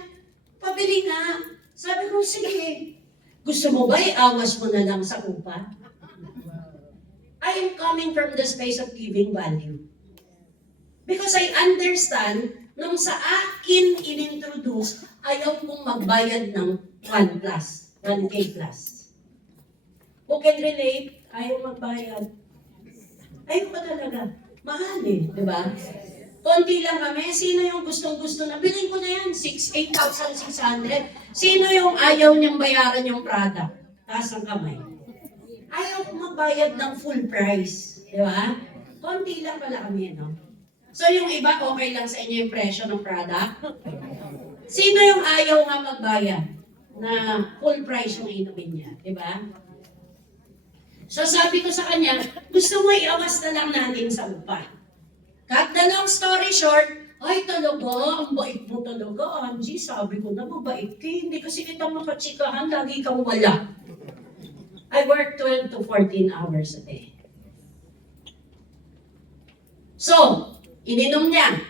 Pabili nga. Sabi ko, sige. Gusto mo ba iawas mo na lang sa upa? I am coming from the space of giving value. Because I understand, nung sa akin inintroduce, ayaw kong magbayad ng 1 plus, 1K plus. Who can relate? Ayaw magbayad. Ayaw pa talaga. Mahal eh, di ba? Konti lang kami. Sino yung gustong-gusto na? Bilhin ko na yan, 8,600. Sino yung ayaw niyang bayaran yung product? Taas ang kamay. Ayaw ko magbayad ng full price. Di ba? Konti lang pala kami, no? So yung iba, okay lang sa inyo yung presyo ng product? Sino yung ayaw nga magbayad na full price yung inumin niya? Di ba? So sabi ko sa kanya, gusto mo iawas na lang natin sa upa. Cut the long story short, ay talaga, ang bait mo talaga, Angie. Sabi ko na, mabait ka. Hindi kasi kita makatsikahan, lagi kang wala. I work 12 to 14 hours a day. So, ininom niya.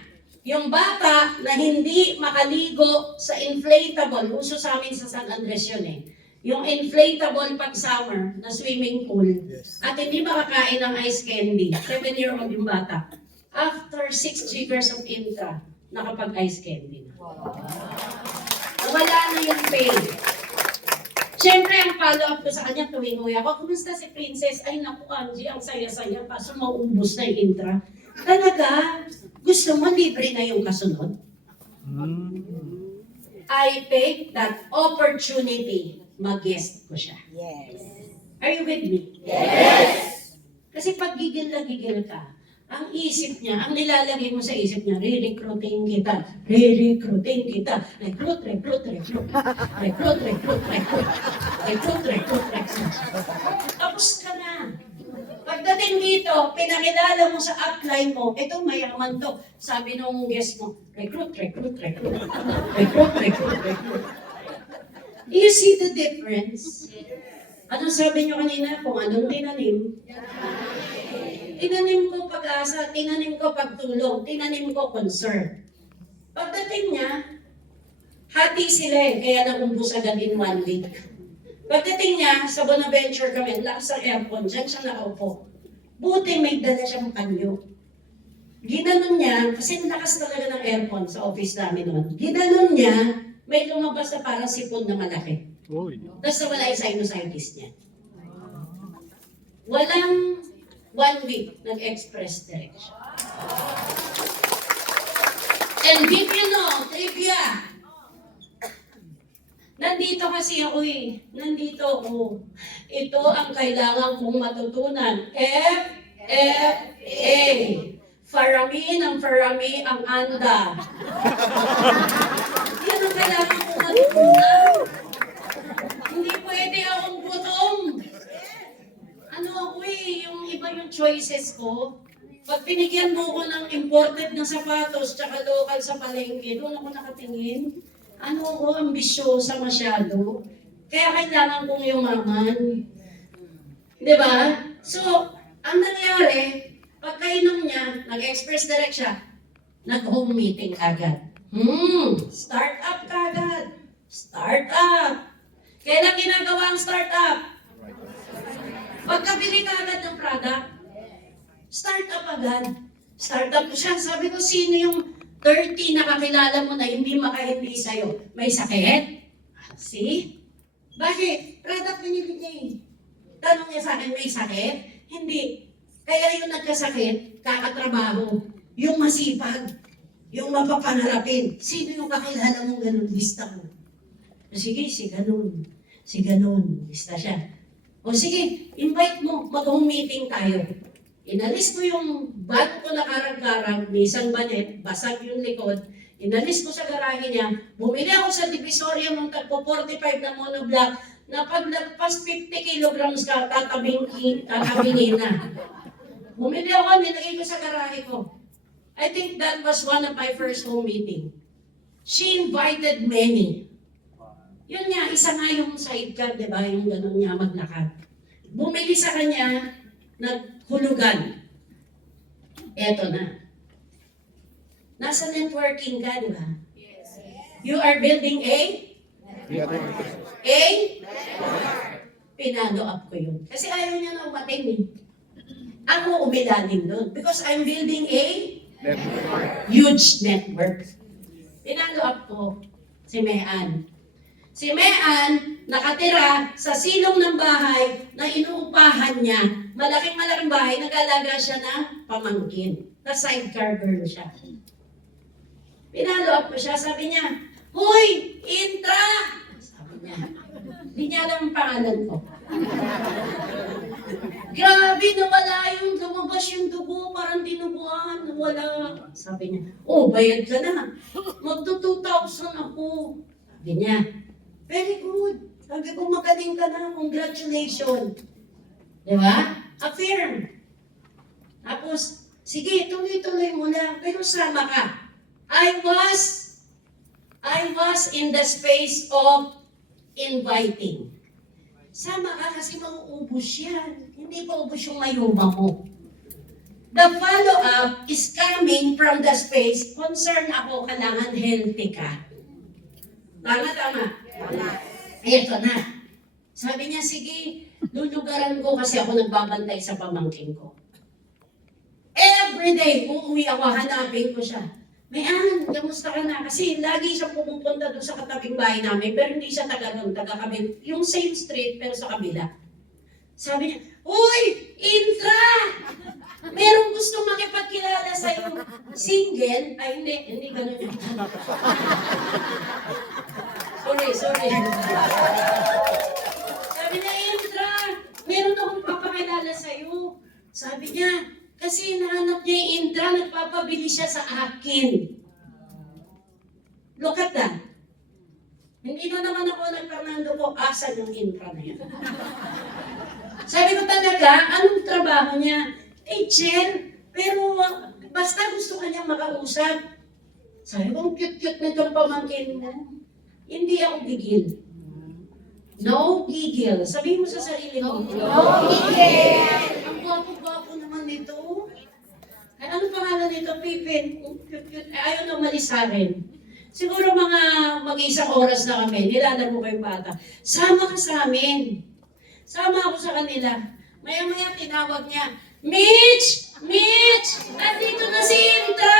Yung bata na hindi makaligo sa inflatable, uso sa amin sa San Andres yun eh. Yung inflatable pag summer na swimming pool, at hindi makakain ng ice candy, 7-year-old yung bata. After 6 triggers of intra, nakapag-ice candy na. Wala na yung pain. Siyempre, ang follow-up ko sa kanya tuwing uwi ako, kumusta si Princess? Ay naku, Angie, ang saya-saya, kaso maubos na yung intra. Talaga, gusto mo libre na yung kasunod? I take that opportunity, mag-guest ko siya. Yes. Are you with me? Yes! Kasi pag gigil na gigil ka, ang isip niya, ang nilalagay mo sa isip niya, re-recruiting kita, re-recruiting kita, recruit, recruit, recruit, recruit, recruit, recruit, recruit, recruit, recruit. Tapos ka na. Pagdating dito, pinakilala mo sa upline mo, ito mayaman to. Sabi nung guest mo, recruit, recruit, recruit, recruit, recruit, recruit. Do you see the difference? Anong sabi niyo kanina? Kung anong tinanim? Tinanim ko pag-asa, tinanim ko pagtulong, tinanim ko concern. Pagdating niya, hati sila eh, kaya naumbos agad in 1 week. Pagdating niya, sa Bonaventure kami, lakas ng aircon, dyan siya nakaupo. Buti may dala siyang panyo. Ginanon niya, kasi lakas talaga ng aircon sa office namin noon. Ginanon niya, may lumabas na parang sipon na malaki. Tapos nawala yung sinusitis niya. Walang 1 week, nag-express direction. And did you know, trivia, nandito kasi ako eh. Nandito ako. Ito ang kailangan kong matutunan. F-F-A. Farami ng farami ang anda. Yan ang kailangan kong matutunan. Hindi pwede akong gutom. Ano ako eh, yung iba yung choices ko. Pag binigyan mo ko ng imported na sapatos tsaka local sa palengke, doon ako nakatingin. Ano ako, ambisyosa masyado. Kaya kailangan kong yumaman. Di ba? So, ang nangyari, pagkainom niya, nag-express direct siya, nag-home meeting agad. Start up kagad. Start up. Kailan ginagawa ang start up? Pagkabili ka agad ng product, start up agad. Start up ko siya. Sabi ko, sino yung 30 na kakilala mo na hindi makahindi sa'yo? May sakit? See? Bakit? Product binili niya eh. Tanong niya sa akin, may sakit? Hindi. Kaya yung nagkasakit, kakatrabaho. Yung masipag. Yung mapapangarapin. Sino yung kakilala mong ganun? Lista mo. Sige, si ganun. Si ganun. Lista siya. O sige, invite mo, mag-home meeting tayo. Inalis ko yung bag ko na karag-karag, may isang banet, basag yung likod. Inalis ko sa garahe niya, bumili ako sa Divisoria ng tagpo 45 na monoblock, na pag nagpas 50 kilograms ka, tatabingin na. Bumili ako, nilagay ko sa garahe ko. I think that was one of my first home meeting. She invited many. Yun nga, isa nga yung sidecar, di ba? Yung gano'n niya maglakad. Bumili sa kanya, naghulugan. Eto na. Nasa networking ka, di ba? You are building a? A? Pinalo up ko yun. Kasi ayaw niya na umating eh. Ako umilalim doon. Because I'm building a huge network. Pinalo up ko si Mean. Si Mean, nakatira sa silong ng bahay na inuupahan niya. Malaking bahay, nag-alaga siya ng pamangkin. Na sidecar girl siya. Pinalo up ko siya, sabi niya, "Hoy, Intra!" Sabi niya. Hindi niya alam ang pangalan ko. Grabe, nawala lumabas yung dugo, parang dinuguan, nawala. Sabi niya, "Oh, bayad ka na. Magto 2,000 ako." Sabi niya, "Very good. Sabi ko, magaling ka na. Congratulations." Di ba? Affirm. Tapos, sige, tuloy-tuloy mo lang, pero sama ka. I was in the space of inviting. Sama ka kasi mauubos yan. Hindi pa ubos yung mayuma mo. The follow-up is coming from the space, concern ako, kailangan healthy ka. Tama? Ito na. Sabi niya, sige, lulugaran ko kasi ako nagbabantay sa pamangkin ko. Every day, uuwi ako, hanapin ko siya. Mean, kamusta ka na? Kasi lagi siya pumupunta doon sa katabing bahay namin, pero hindi siya taga kabila. Yung same street, pero sa kabila. Sabi niya, "Uy, Intra! Merong gustong makipagkilala sa'yo. Single?" Ay, hindi ganun yun. Sorry. Sabi niya, "Intra, meron akong papakilala sa'yo." Sabi niya, kasi nahanap niya yung Intra, nagpapabili siya sa akin. Look at that. Hindi na naman ako nag-Fernando po, asan yung Intra na yan? Sabi ko talaga, anong trabaho niya? Teacher, pero basta gusto ka niyang makausap. Sabi ko, cute-cute na itong pamangkin mo. Hindi ako gigil. No gigil. Sabihin mo sa sarili mo. No gigil. Ang gwapo-gwapo naman nito. Ay, ano pangalan nito? Pipin. Ayaw na umalis sa akin. Siguro mga mag-isang oras na kami, nilalag ko kayong bata. Sama ka sa amin. Sama ako sa kanila. Maya-maya tinawag niya, Mitch! Nandito na si Intra!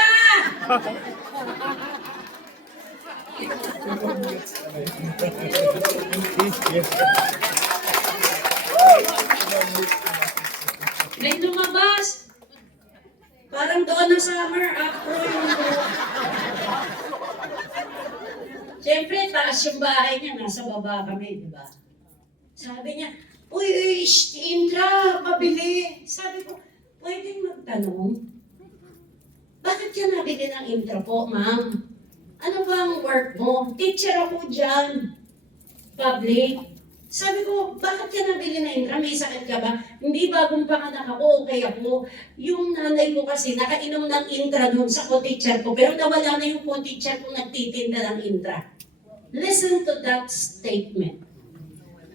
May lumabas. Parang doon na summer after yung siyempre, taas yung bahay niya. Nasa baba kami, di ba? Sabi niya, uy, Intra, pabili. Sabi ko, pwedeng magtanong? Bakit ka nabili ng Intra po, ma'am? Ano ba ang work mo? Teacher ako dyan. Public. Sabi ko, bakit ka nabili na Intra? May sakit ka ba? Hindi, bagong panganak ako, okay ako. Yung nanay ko kasi, nakainom ng Intra doon sa co-teacher ko, pero nawala na yung co-teacher ko nagtitinda ng Intra. Listen to that statement.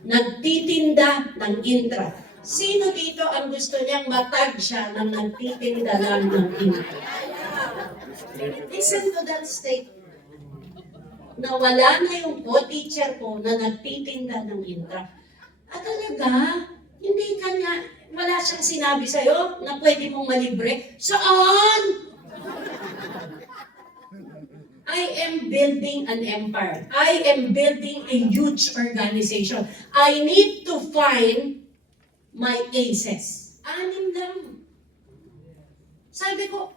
Nagtitinda ng Intra. Sino dito ang gusto niyang matag siya ng nagtitinda lang ng Intra? Listen to that statement. Nawala na yung co-teacher ko na nagtitinda ng Intra. At talaga, hindi kanya, wala siyang sinabi sa'yo na pwede mong malibre. Saan? I am building an empire. I am building a huge organization. I need to find my aces. 6 lang. Sabi ko,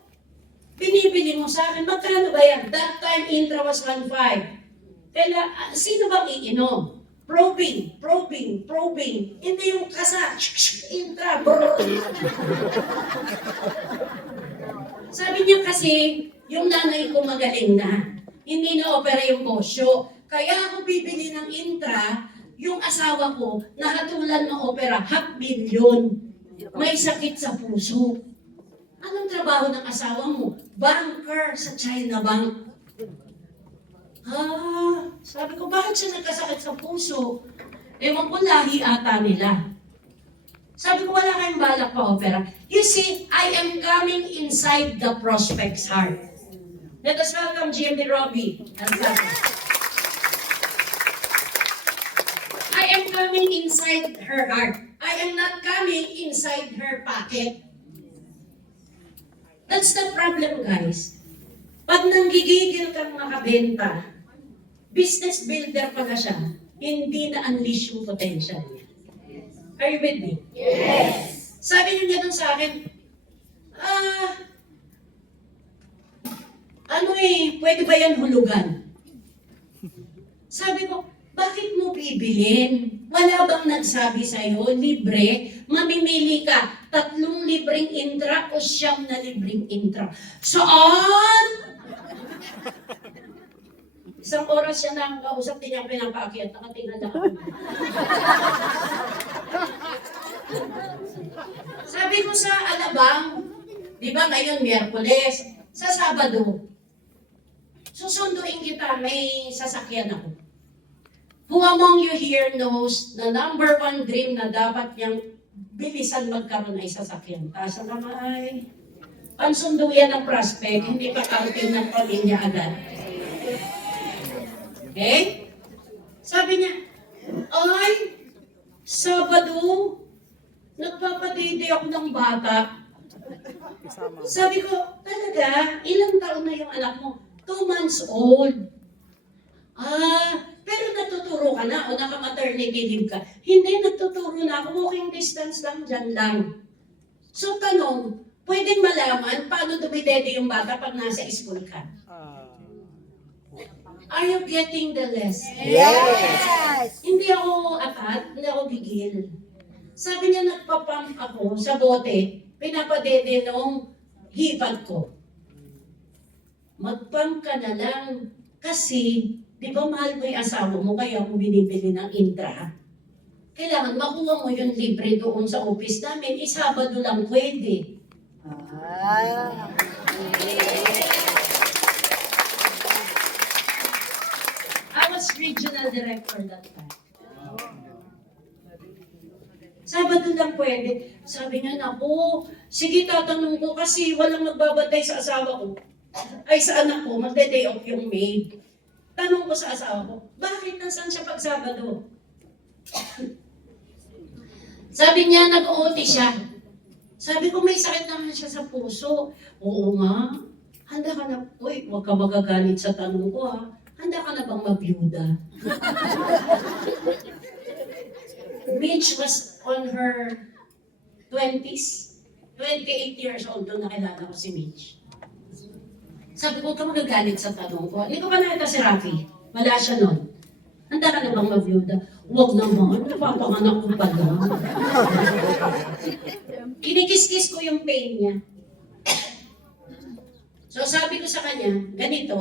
binibili mo sa akin, magkano ba yan? That time, Intra was 1.5. Kaya, sino bang iinom? Probing. Hindi yung kasa, Intra, Sabi niya kasi, yung nanay ko magaling na. Hindi na opera yung bosyo. Kaya ako bibili ng Intra yung asawa ko, nahatulan ng opera, $500,000. May sakit sa puso. Anong trabaho ng asawa mo? Banker sa China Bank. Sabi ko, bakit siya nagkasakit sa puso? Ewan ko, lahi ata nila. Sabi ko, wala kayong balak pa opera. You see, I am coming inside the prospect's heart. Let us welcome GMB Robbie. I am coming inside her heart. I am not coming inside her pocket. That's the problem, guys. Pag nanggigigil kang makabenta, business builder pala siya, hindi na-unleash yung potential niya. Are you with me? Yes. Sabi niya ganun sa akin, pwede ba yan hulugan? Sabi ko, bakit mo bibilin? Wala bang nagsabi sa'yo, libre? Mamimili ka, 3 libreng intra o 9 na libreng intra. Saan? Isang oras siya na kausap, di niya ako pinapaakyat, nakatingala ako. Sabi ko sa Alabang, di ba ngayon Miyerkules, sa Sabado, susunduin kita, may sasakyan ako. Who among you here knows na number 1 dream na dapat niyang bilisan magkaroon ay sasakyan? Taas ang kamay. Pansundo yan ng prospect, hindi pa counting ng pamilya agad. Okay? Sabi niya, ay, Sabado, nagpapadede ako ng bata. Sabi ko, talaga, ilang taon na yung anak mo? 2 months old. Pero natuturo ka na o naka-maternity leave ka. Hindi, natuturo na ako. Walking distance lang, dyan lang. So tanong, pwedeng malaman paano dumidede yung bata pag nasa school ka? Are you getting the lesson? Yes. Hindi ako atat, hindi ako gigil. Sabi niya, nagpapump ako sa bote, pinapadede nung hipag ko. Mag-pump ka na lang kasi, di ba mahal mo yung asawa mo, kaya mo binibili ng intra? Kailangan makuha mo yung libre doon sa office namin, Sabado lang pwede. I was regional director that time. Sabado lang pwede. Sabi niya, naku, sige tatanong ko kasi walang magbabatay sa asawa ko. Ay sa anak ko, magde-day off yung maid. Tanong ko sa asawa ko, bakit nasan siya pag Sabado? Sabi niya, nag-OT siya. Sabi ko, may sakit naman siya sa puso. Oo nga. Handa ka na, uy, huwag ka magagalit sa tanong ko ha. Handa ka na bang mabiyuda? Mitch was on her 20s. 28 years old doon nakilala ko si Mitch. Sabi ko, huwag ka magagalit sa tanong ko. Hindi ko pa nakita si Rafi. Wala siya nun. Handa ka na bang mabiyuda? Huwag naman. Napapanganak ko pa lang. Kinikis-kis ko yung pain niya. So sabi ko sa kanya, ganito.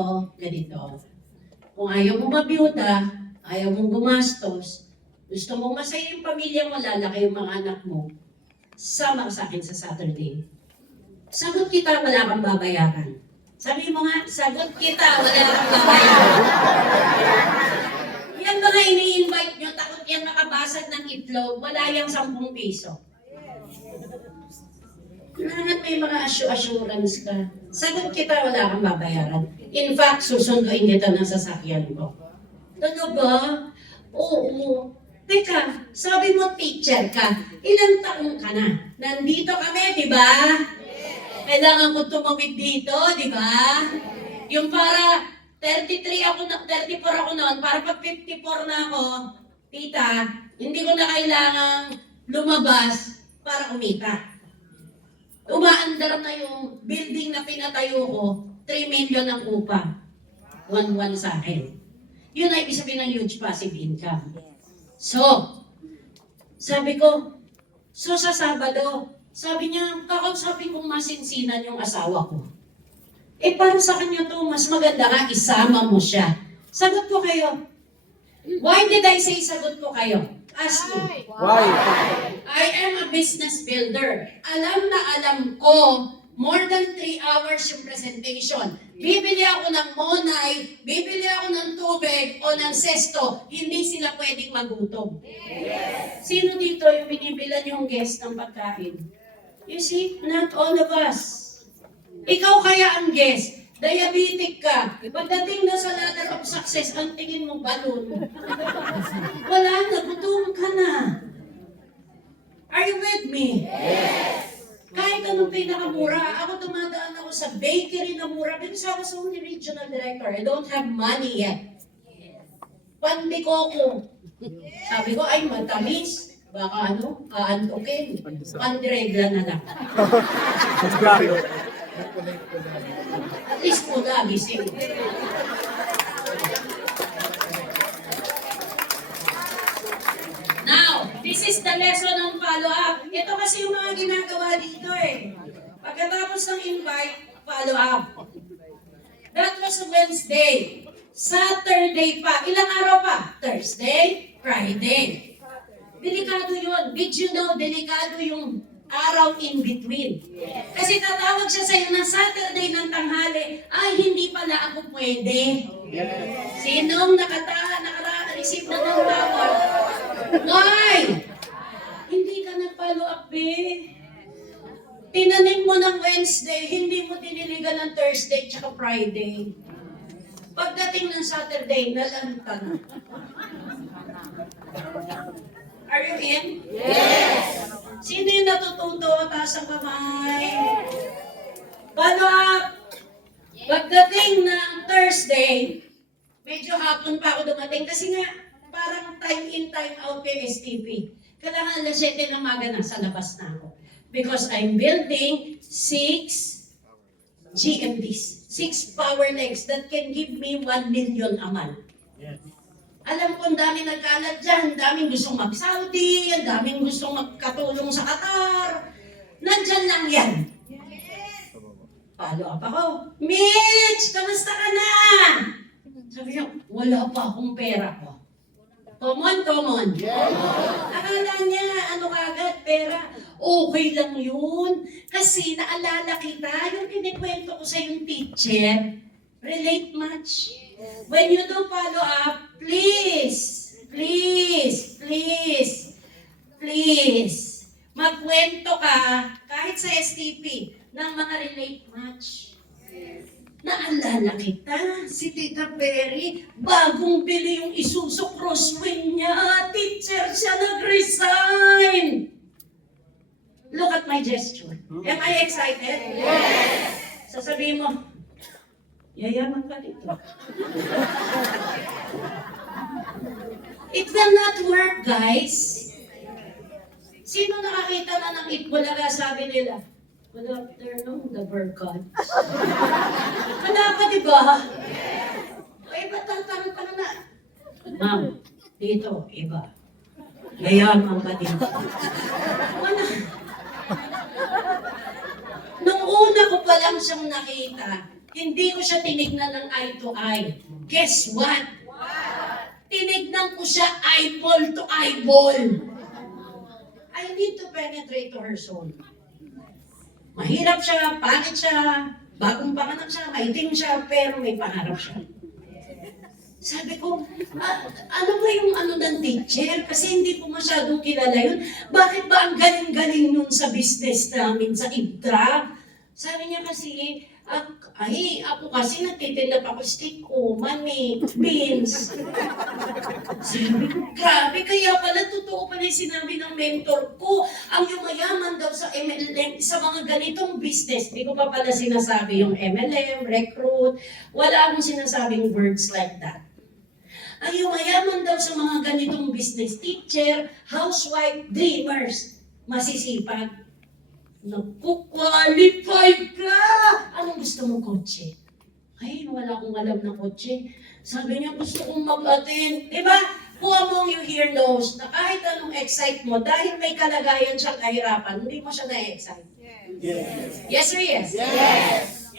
Kung ayaw mo mabiyuda, ayaw mong gumastos, gusto mong masaya yung pamilya mo, lalaki yung mga anak mo, sama ka sa akin sa Saturday. Sagot kita, wala kang babayaran. Sabi mo nga, sagot kita, wala kang babayaran. Yan mga ini-invite nyo, takot yan makabasag ng itlog, wala yung 10 piso. Kailangan may mga assurance ka. Sagot kita, wala kang babayaran. In fact, susunduin kita ng sasakyan ko. Talaga? Oo. Teka, sabi mo teacher ka, ilang taong ka na? Nandito kami, di ba? Kailangan ko tumawid dito, di ba? Yung para 34 ako noon, para pag 54 na ako, tita, hindi ko na kailangang lumabas para kumita. Umaandar na yung building na pinatayo ko, 3 million ang upa. 1-1 sa akin. Yun ay ibig sabihin ng huge passive income. So, sabi ko, sa Sabado, sabi niya, kakausapin kong masinsinan yung asawa ko. Para sa kanya to, mas maganda nga isama mo siya. Sagot ko kayo, Why did I say sagot ko kayo? Ask me. Why? I am a business builder. Alam na alam ko, more than 3 hours yung presentation. Bibili ako ng monay, bibili ako ng tubig o ng sesto, hindi sila pwedeng magutom. Sino dito yung binibilan yung guest ng pagkain? You see, not all of us. Ikaw kaya ang guest. Diabetic ka. Pagdating na sa ladder of success, ang tingin mo balon. Wala na, gutom ka na. Are you with me? Yes! Kahit anong pinakamura, ako dumadaan ako sa bakery na mura because I was only regional director. I don't have money yet. Pandikoko. Sabi ko, ay matamis. Baka aantukin. Pandiregla na lang. At least po nagising. Now, this is the lesson ng follow-up. Ito kasi yung mga ginagawa dito eh. Pagkatapos ng invite, follow-up. That was Wednesday. Saturday pa. Ilang araw pa? Thursday, Friday. Delikado yun. Did you know, delikado yung araw in between. Kasi tatawag siya sa'yo ng Saturday ng tanghali, ay hindi pala ako pwede. Sinong naka-receive na ng tawag? Why? Hindi ka nag-follow up eh. Tinanim mo ng Wednesday, hindi mo diniligan ng Thursday tsaka Friday. Pagdating ng Saturday, nalanta na. Are you in? Yes! Sino yung natututo? Taas ang kamay. Follow up. Pagdating ng Thursday, medyo hapon pa ako dumating kasi nga parang time in, time out kay STP. Kailangan alas 7 ng maga nasa labas na ako. Because I'm building 6 GMDs, 6 power legs that can give me 1 million a month. Yes. Alam ko ang daming nagkalat dyan, daming gustong mag-Saudi, ang daming gustong magkatulong sa Qatar. Nandyan lang yan. Follow up ako, Mitch, kamusta ka na? Sabi niya, wala pa akong pera ko. Come on. Akala niya, ano kagad, pera. Okay lang yun. Kasi naalala kita, yung kinikwento ko sa yung teacher, relate much. When you do follow up, please, magkwento ka, kahit sa STP, ng mga relate much. Naalala kita, si Tita Perry, bagong bili yung Isuzu Crosswind niya, teacher siya nag-resign. Look at my gesture. Am I excited? Yes! Sasabihin mo, yayaman ka dito. It will not work, guys. Sino nakakita na ng Itbulaga, sabi nila? Good afternoon, the Burkod. Wala ka, di ba? Ay, ba't tatanong ka na? Ma'am, dito, iba. Yayaman ka dito. Wala. Nung una ko pa lang siyang nakita, hindi ko siya tinignan ng eye to eye. Guess what? Tinignan ko siya eyeball to eyeball. I need to penetrate to her soul. Mahirap siya, pangit siya, bagong panganak siya, maitim siya, pero may pangarap siya. Sabi ko, ano ba yung ng teacher? Kasi hindi ko masyadong kilala yun. Bakit ba ang galing-galing yun sa business namin, sa IBTRA? Sabi niya kasi, ako kasi nagtitinda pa ko stick o mani, beans. Sabi ko, grabe, kaya pala totoo pala yung sinabi ng mentor ko. Ang yumayaman daw sa MLM, sa mga ganitong business. Hindi ko pa pala sinasabi yung MLM, recruit. Wala akong sinasabing words like that. Ang yumayaman daw sa mga ganitong business, teacher, housewife, dreamers, masisipag. Nagkukwalify ka! Anong gusto mong kotse? Ay, wala akong alam ng kotse. Sabi niya, gusto kong mag-attend. Diba? Who among you here knows na kahit anong excite mo, dahil may kalagayan siyang kahirapan, hindi mo siya na-excite. Yes. Yes or yes? Yes.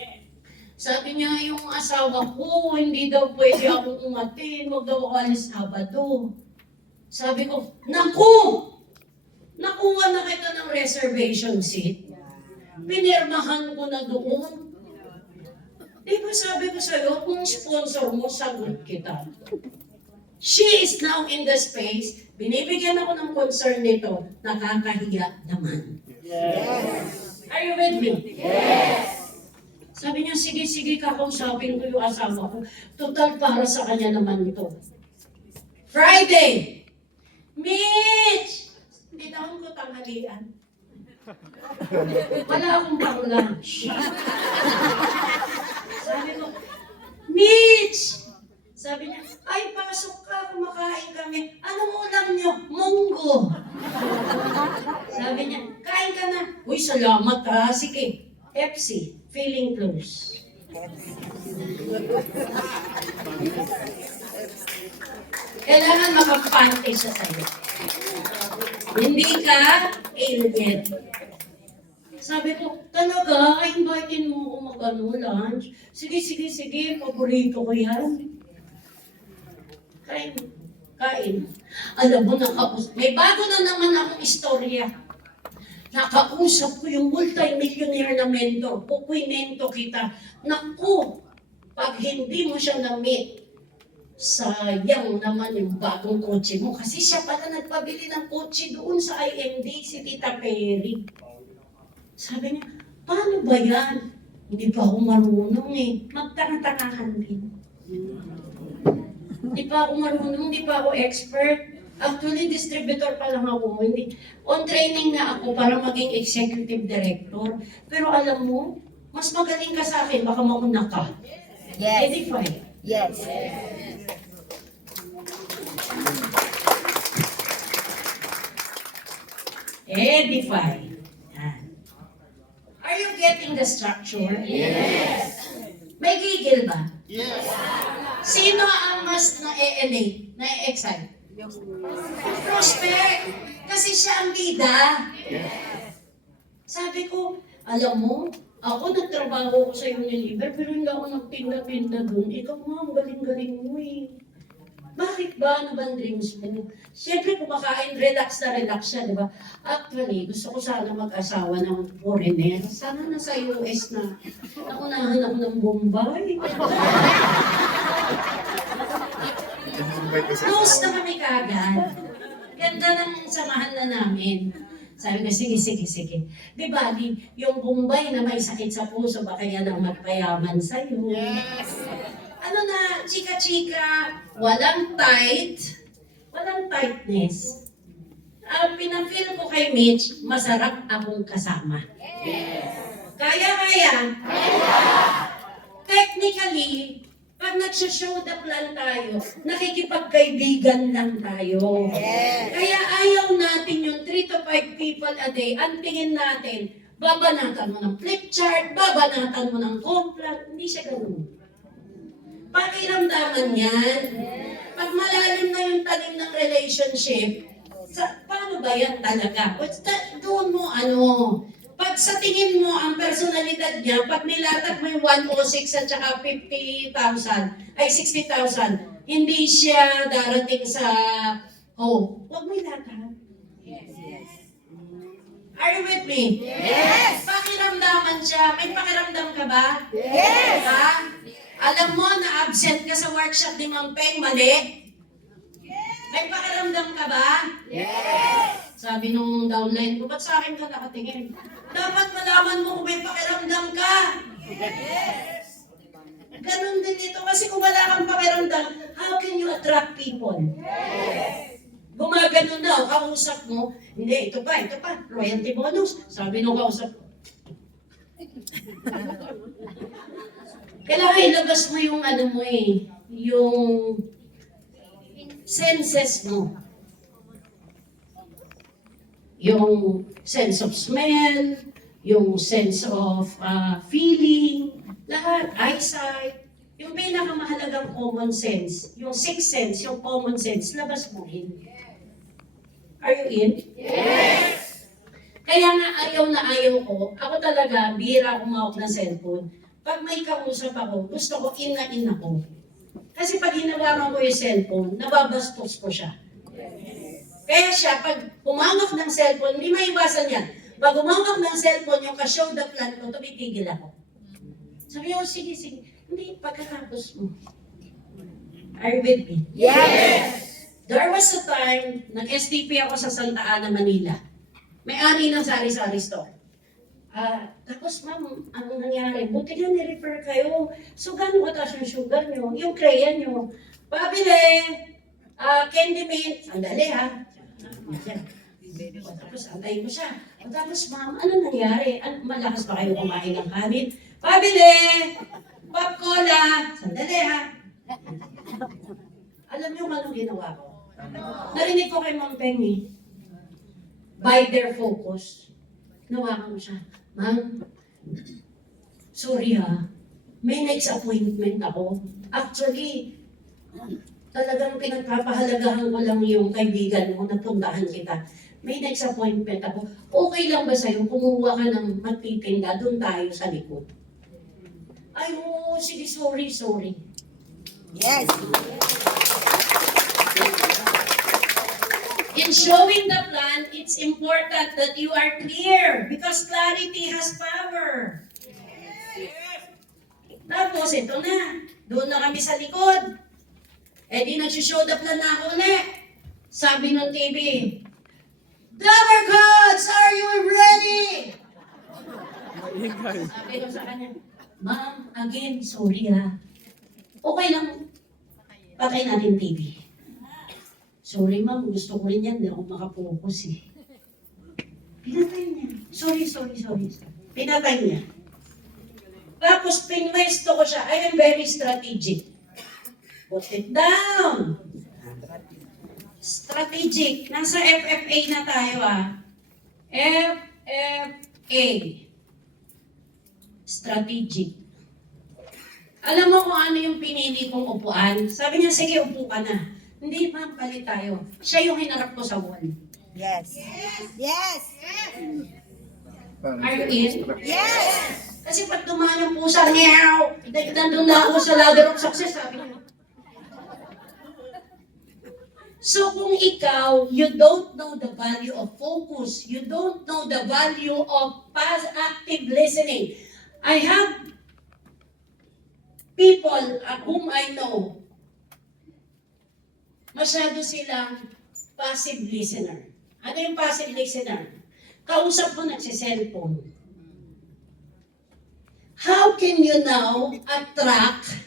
Sabi niya, yung asawa ko, hindi daw pwede akong umatin, wag daw ako alis Sabado. Sabi ko, naku! Nakuha na kita ng reservation seat. Pinirmahan ko na doon. Di ba sabi ko sa'yo, kung sponsor mo, sagot kita. She is now in the space. Binibigyan ako ng concern nito. Nakakahiya naman. Are you with me? Sabi niya, sige, kakausapin ko yung asawa ko. Total para sa kanya naman ito. Friday! Mitch! Tinawag ko tanghalian. Wala akong pang-lunch. Sabi ko, Mitch! Sabi niya, ay, pasok ka, kumakain kami. Anong ulam niyo? Munggo. Sabi niya, kain ka na. Uy, salamat ha. Sige, FC, feeling close. Kailangan makapante siya sa'yo. Hindi ka alien. Sabi ko, talaga, invitein mo ako mag-lunch. Sige, paborito ko yan. Kain. Alam mo, may bago na naman akong istorya. Nakausap ko yung multi-millionaire na mentor. Kukwimento kita. Naku, pag hindi mo siya na-meet, sayang naman yung bagong kotse mo. Kasi siya pala nagpabili ng kotse doon sa IMD, si Tita Perry. Sabi niya, paano ba yan? Hindi pa ako marunong eh. Magtanga-tangahan din. Hindi pa ako marunong, hindi pa ako expert. Actually, distributor pa lang ako. On training na ako para maging executive director. Pero alam mo, mas magaling ka sa akin, baka mauna ka. Yes. Edify. Yes. Edify. Yan. Are you getting the structure? Yes. May gigil ba? Yes. Sino ang mas na-elate, na-excite? Prospect. Kasi siya ang bida. Sabi ko, alam mo, ako nagtrabaho ko sa Unilever, pero hindi ako nagtinda-tinda doon. Ikaw nga, ang galing-galing mo eh. Bakit ba? Ano ba ang dreams mo? Siyempre, kumakain, relax siya, di ba? Actually, gusto ko sana mag-asawa ng foreigner. Sana nasa US na. Naunahan ako ng Bombay. Close na kami kagad. Ganda ng samahan na namin. Sabi ko, sige. Di ba, yung Bombay na may sakit sa puso, baka yan ang magpayaman sa'yo. Yes. Ano na, chika-chika, walang tightness. Ang pinafeel ko kay Mitch, masarap akong kasama. Yes. Kaya. Technically, pag nagsha-show up lang tayo, nakikipagkaibigan lang tayo. Yes. Kaya ayaw natin yung 3 to 5 people a day. Ang tingin natin, babanatan mo ng flip chart, babanatan mo ng complan. Hindi siya ganun. Pakiramdaman yan. Pag malalim na yung tanim ng relationship, paano ba yan talaga? Doon mo pag sa tingin mo ang personalidad niya, pag nilatag mo yung 106 at saka 50,000, ay 60,000, hindi siya darating sa, huwag mo ilatag. Yes. Are you with me? Yes! Pakiramdaman siya. May pakiramdam ka ba? Yes! Ha? Alam mo na absent ka sa workshop ni Ma'am Peng, mali? Yes! May pakiramdam ka ba? Yes! Sabi nung downline ko, ba't sa akin ka nakatingin? Dapat malaman mo kung may pakiramdam ka. Yes! Ganon din ito, kasi kung wala kang pakiramdam, how can you attract people? Yes! Gumagano na, kausap mo, hindi, ito pa, royalty bonus. Sabi nung kausap ko, kailangan ilabas mo yung yung senses mo. Yung sense of smell, yung sense of feeling, lahat, eyesight. Yung pinakamahalagang common sense, yung sixth sense, yung common sense, labas mo in. Are you in? Yes! Kaya nga ayaw ko, ako talaga, bihira akong mawak ng cellphone. pag may kausap ako, gusto ko in na in ako. Kasi pag hinawakan ko yung cellphone, nababastos ko siya. Kaya siya, pag humawak ng cellphone, hindi maiwasan yan. Pag humawak ng cellphone, yung ka-show the plan ko, tumitigil ako. Sabi ko, sige, sige. Hindi, pagkatapos mo. Are you with me? Yes. There was a time, nag-STP ako sa Santa Ana, Manila. May-ari ng sari-sari store. Tapos ma'am, ano nangyari? Buti nga ni-refer kayo. So gano'ng kataas yung sugar nyo? Yung kreya nyo? Pabili! Candy mint. Sandali ha. Tapos antayin mo siya. Tapos ma'am, ano nangyari? Malakas ba kayo kumain ng kanin? Pabili! Pop cola. Sandali ha. Alam niyo anong ginawa ko? Narinig ko kay Ma'am Penny. By their focus. Nawakan ko siya. Ma'am, sorry ha. May next appointment ako. Actually, talagang pinagpapahalagahan ko lang yung kaibigan mo na puntahan kita. May next appointment ako. Okay lang ba sa'yo kumuha ka ng magtitinda? Doon tayo sa likod. Ay, oo, sige, sorry. Yes. In showing the plan, it's important that you are clear because clarity has power. Tapos, ito na. Doon na kami sa likod. Eh di nag-show the plan na ako ulit. Sabi ng TV, Dapper Gods, are you ready? Sabi ko sa kanya, Ma'am, again, sorry ha. Okay lang. Patay natin TV. Sorry ma'am, gusto ko rin yan. Hindi ako makapokus eh. Pinatay niya. Sorry. Pinatay niya. Tapos pinwesto ko siya. I am very strategic. Put it down. Strategic. Nasa FFA na tayo ah. FFA. Strategic. Alam mo kung ano yung pinili kong upuan? Sabi niya, sige, upo ka na. Hindi, ma'am, palit tayo. Siya yung hinarap ko sa wall. Yes. Yes. Are you in? Yes. Kasi pag dumaan yung pusa, meow! Nandun na ako sa ladder of success, sabi niya. So kung ikaw, you don't know the value of focus, you don't know the value of active listening. I have people whom I know, masyado silang passive listener. Ano yung passive listener? Kausap mo nagsiselfone. How can you now attract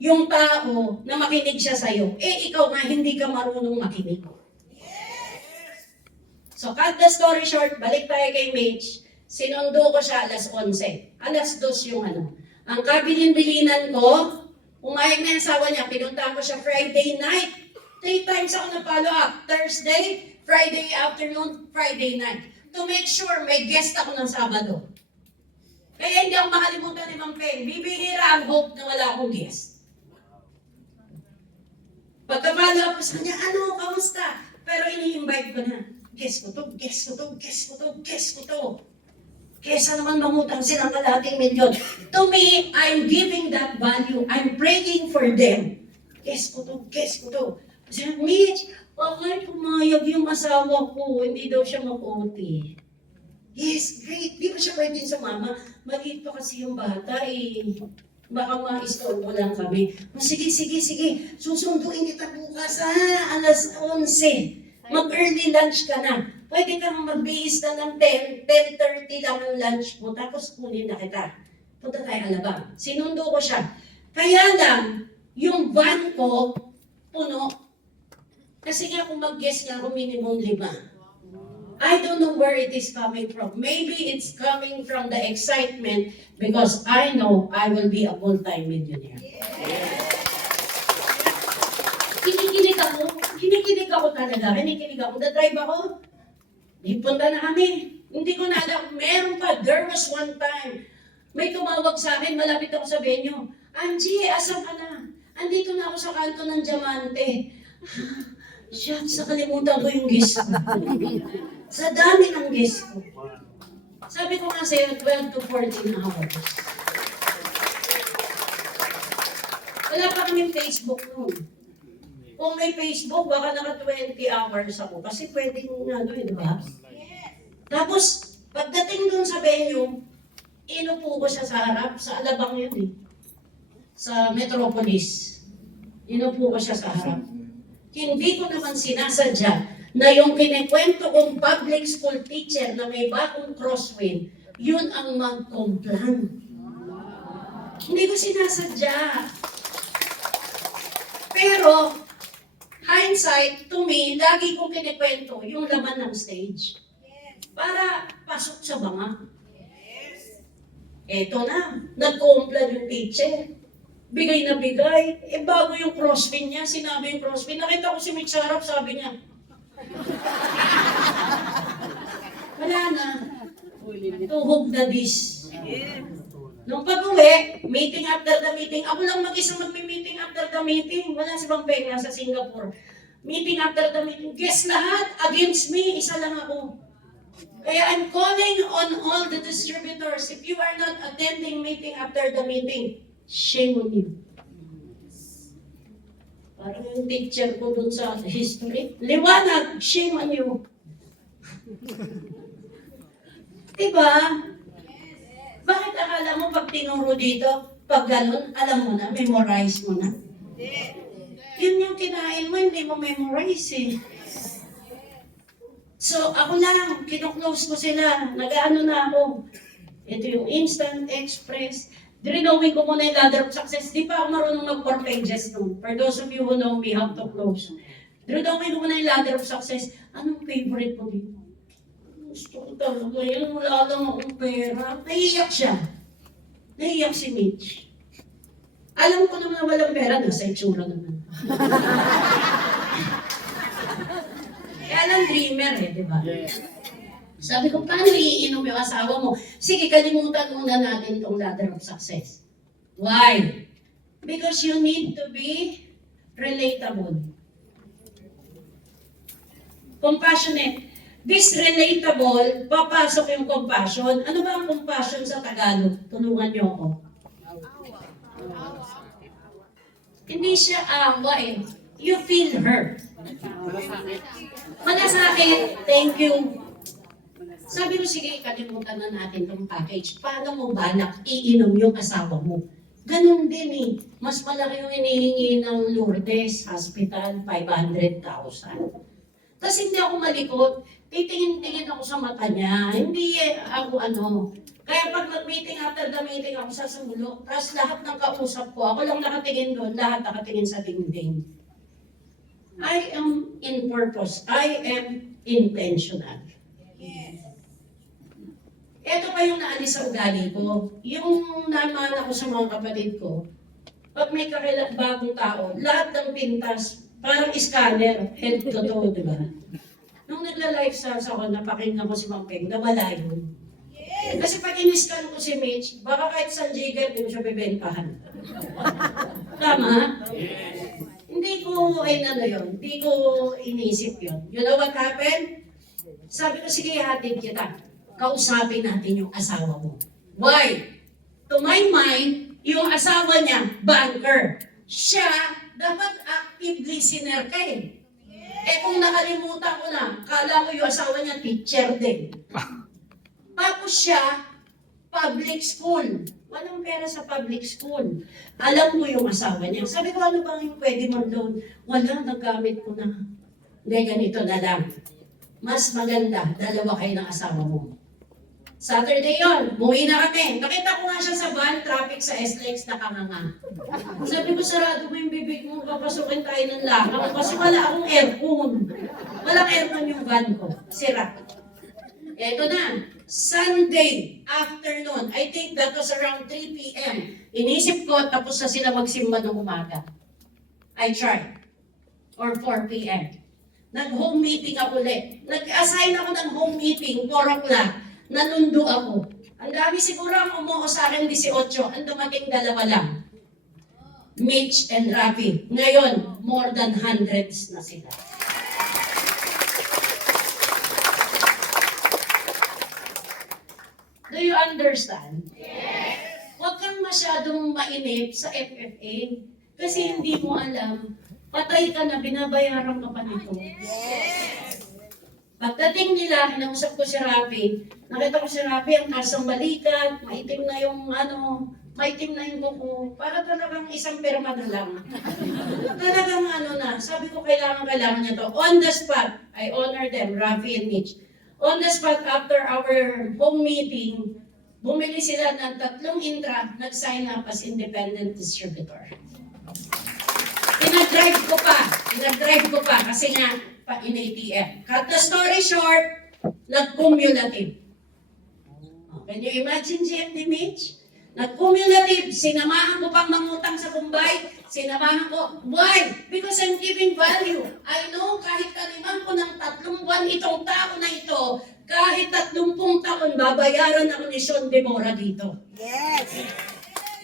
yung tao na makinig siya sa'yo? Eh, ikaw nga hindi ka marunong makinig. So, cut the story short, balik tayo kay Mitch. Sinundo ko siya alas 11. Alas 2 yung ano. Ang kabilin-bilinan ko, umayag na yung asawa niya, pinuntahan ko siya Friday night. 3 times ako na-follow up. Thursday, Friday afternoon, Friday night. To make sure may guest ako ng Sabado. Kaya hindi ako makalimutan ni Mang Peng. Bibihira ang hope na wala akong guest. Pagka-follow up ko sa kanya, ano, kamusta? Pero ini-invite ko na. Guest ko to. Kesa naman mangutang silang kalating milyon. To me, I'm giving that value. I'm praying for them. Guest ko to. Sabi, Mitch, bakit pumayag yung asawa ko? Hindi daw siya mag-OT. Yes, great. Di ba siya pwede sa mama? Maliit pa kasi yung bata eh. Baka ma-istorbo lang kami. Sige. Susunduin kita bukas alas 11. Mag-early lunch ka na. Pwede kang magbihis na ng 10:30 lang ang lunch mo. Tapos kunin na kita. Punta tayo Alabang. Sinundo ko siya. Kaya lang, yung van ko, puno. Kasi nga kung mag-guess nga ako, minimum 5. I don't know where it is coming from. Maybe it's coming from the excitement because I know I will be a full-time millionaire. Kinikilig ako talaga. Nag-drive ako. Punta na kami. Hindi ko na alam. Meron pa. There was one time. May tumawag sa akin. Malapit ako sa venue. Angie, asan ka na? Andito na ako sa kanto ng Diamante. Shucks, nakalimutan ko yung guest ko. Sa dami ng guest ko. Sabi ko nga sa'yo, 12 to 14 hours. Wala pa kaming Facebook noon. Kung may Facebook, baka naka 20 hours ako. Kasi pwedeng ano di ba? Tapos, pagdating dun sa venue, inupo ko siya sa harap, sa Alabang yun eh. Sa Metropolis. Inupo ko siya sa harap. Hindi ko naman sinasadya na yung kinikwento kong public school teacher na may bagong crosswind, yun ang mag-complan. Hindi ko sinasadya. Pero, hindsight, to me, lagi kong kinikwento yung laman ng stage. Para pasok sa banga. Eto na, nag-complan yung teacher. Bigay na bigay. Bago yung crosswind niya, sinabi yung crosswind. Nakita ko si Mitch Harap, sabi niya. Wala na. Tuhog na this. Nung pag-uwi, meeting after the meeting, ako lang mag-isa magmi-meeting after the meeting. Wala si Pampanga sa Singapore. Meeting after the meeting. Guess lahat against me, isa lang ako. Kaya I'm calling on all the distributors, if you are not attending meeting after the meeting, shame on you. Parang yung teacher ko dun sa history, liwanag, shame on you. Diba? Bakit akala mo pag tinuro dito, pag ganun, alam mo na, memorize mo na? Yun yung kinain mo, hindi mo memorize eh. So, ako lang, kino-close ko sila, nag-ano na ako. Ito yung Instant Express. Drinawin ko muna yung ladder of success. Di pa ako marunong mag-4 pages nun. For those of you who know me, how to close. Drinawin ko muna yung ladder of success. Anong favorite mo dito? Gusto ko talaga yun, wala lang akong pera. Naiiyak siya. Naiiyak si Mitch. Alam ko naman na walang pera, nasa itsura naman. Kaya lang dreamer eh, di ba? Sabi ko, paano iinom yung asawa mo? Sige, kalimutan muna natin itong ladder of success. Why? Because you need to be relatable. Compassionate. This relatable, papasok yung compassion. Ano ba ang compassion sa Tagalog? Tulungan niyo ako. Hindi siya awa eh. You feel hurt. Malasakit, thank you. Sabi ko, sige, kalimutan na natin itong package. Paano mo balak iinom yung asawa mo? Ganun din eh. Mas malaki yung hinihingi ng Lourdes Hospital, 500,000. Tapos hindi ako malikot. Titingin-tingin ako sa mata niya. Hindi ako ano. Kaya pag nag-meeting after the meeting ako sa sumulok, tapos lahat ng kausap ko, ako lang nakatingin doon, lahat nakatingin sa dingding. I am in purpose. I am intentional. Ito pa yung naalis sa ugali ko. Yung naman ako sa mga kapatid ko, pag may bagong tao, lahat ng pintas, parang scanner, head to toe, di ba? Nung nagla-lifestyle ako, napakinggan ko si Mang Peng, nawala yun. Kasi pag in-scan ko si Mitch, baka kahit sa jigger, hindi mo siya bibentahan. Tama? Hindi ko, hindi ko iniisip yun. You know what happened? Sabi ko, sige, hatid kita. Kausapin natin yung asawa mo. Why? To my mind, yung asawa niya, banker. Siya, dapat active listener ka eh. Eh kung nakalimutan ko na, kala ko yung asawa niya, teacher din. Tapos siya, public school. Walang pera sa public school. Alam mo yung asawa niya. Sabi ko, ano bang yung pwede mag-loan? Wala, naggamit ko na. Hindi, ganito na lang. Mas maganda, dalawa kayo ng asawa mo. Saturday yon, muwi na kami. Nakita ko nga siya sa van, traffic sa SLEX, nakanganga. Sabi ko, sarado mo yung bibig mo, papasukin tayo ng langaw. Kasi wala akong aircon. Walang aircon yung van ko. Sira. Eto na, Sunday afternoon, I think that was around 3 p.m. Inisip ko, tapos na sila magsimba ng umaga. I tried. Or 4 p.m. Nag-home meeting ako ulit. Nag-assign ako ng home meeting, 4 o'clock. Nanundo ako. Ang dami siguro ang umuo sa akin, 18. Ang dumating 2 lang. Mitch and Rafi. Ngayon, more than hundreds na sila. Do you understand? Yes. Huwag kang masyadong mainip sa FFA. Kasi hindi mo alam, patay ka na, binabayaran ka pa nito. Yes. Pagdating nila, kinausap ko si Rafi. Nakita ko si Rafi, ang taas ng balikat, maitim na yung maitim na yung kuko. Para talagang isang perma na lang. Talagang na, sabi ko kailangan niya to. On the spot, I honor them, Rafi and Mitch. On the spot, after our home meeting, bumili sila ng 3 intra, nag-sign up as independent distributor. Pinag-drive ko pa, kasi nga, in ATM. Cut the story short, nag-cumulative. Can you imagine, GMD Mitch? Nag-cumulative, sinamahan ko pang mangutang sa Bombay, sinamahan ko. Why? Because I'm giving value. I know kahit kaliman ko ng 3 buwan itong tao na ito, kahit 30 taon, babayaran ako ni Sean Demora dito. Yes.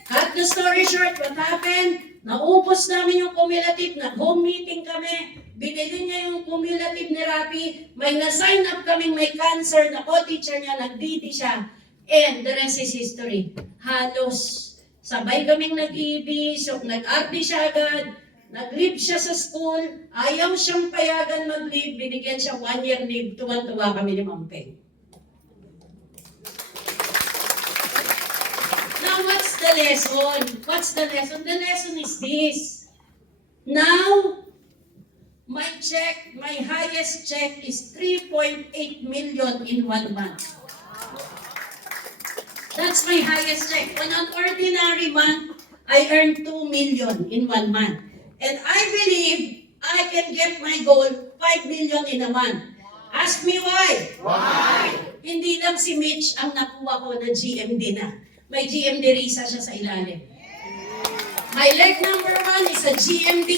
Cut the story short, what happened? Naupos namin yung cumulative, nag-home meeting kami, binili niya yung cumulative ni Rafi, may na-sign up kaming may cancer na co-teacher niya, nag-DT siya, and the rest is history. Halos, sabay kaming nag-EB, so nag-RD siya agad, nag-leave siya sa school, ayaw siyang payagan mag-leave, binigyan siya 1-year leave, tuwan-tuwa kami ni Ma'am Peng. Now, what's the lesson? What's the lesson? The lesson is this. Now, my highest check is 3.8 million in 1 month. That's my highest check. On an ordinary month, I earn 2 million in 1 month. And I believe I can get my goal 5 million in a month. Ask me why. Why? Hindi lang si Mitch ang nakuha ko na GMD na. May GMD Risa siya sa ilalim. My leg number 1 is a GMD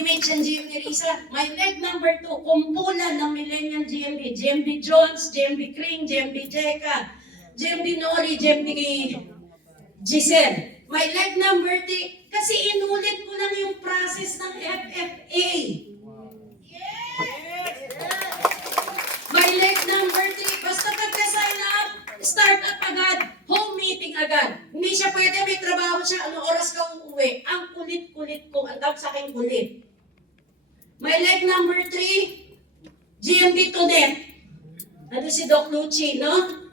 Mitch and GMD Risa. My leg number 2, kumpulan ng Millennial GMD. GMD Jones, GMD Kring, GMD Jeka, GMD Nori, GMD Giselle. My leg number 3, kasi inulit ko lang yung process ng FFA. My leg number 3, basta pagka-sign up, start up agad, home meeting agad. Hindi siya pwede, may trabaho siya, anong oras ka uuwi. Ang kulit-kulit ko, ang tawag sa akin kulit. My leg number 3, GMD Tonet. Ano si Doc Lucci, no?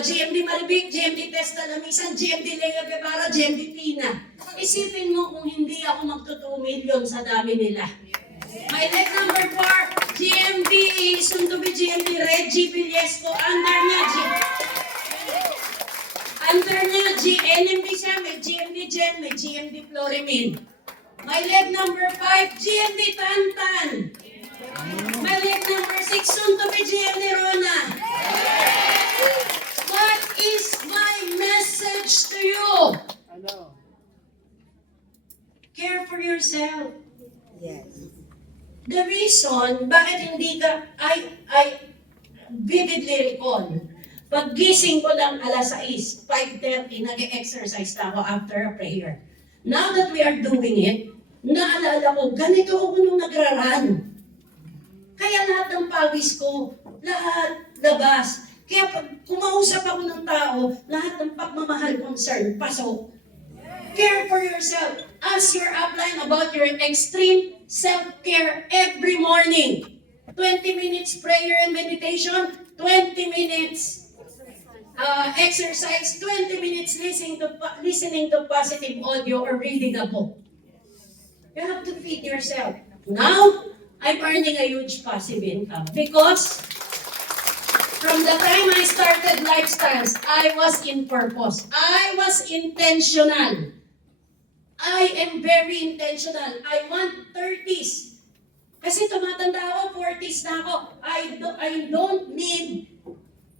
GMD Maribig, GMD Testa Lamisan, GMD Lea Guevara, GMD Tina. Isipin mo kung hindi ako magto 2 million sa dami nila. My leg number 4, GMD, soon to be GMD Reggie Villesco, under niya NMD siya, may GMD Jen, may GMD Florimil. My leg number 5, GMD Tantan. My leg number 6, soon to be GMD Rona. What is my message to you? Care for yourself. Yes. The reason, bakit hindi ka, I vividly recall, pag gising ko lang alas 6, 5:30, nag-exercise na ako after a prayer. Now that we are doing it, naalala ko, ganito ako nung nagra-run. Kaya lahat ng pawis ko, lahat labas. Kaya pag kumausap ako ng tao, lahat ng pagmamahal, concern, pasok. Care for yourself. Ask your upline about your extreme self-care every morning. 20 minutes prayer and meditation, 20 minutes exercise, 20 minutes listening to positive audio or reading a book. You have to feed yourself. Now, I'm earning a huge passive income because from the time I started Lifestyles, I was in purpose. I was intentional. I am very intentional. I want 30s. Kasi tumatanda ako, 40s na ako. I don't need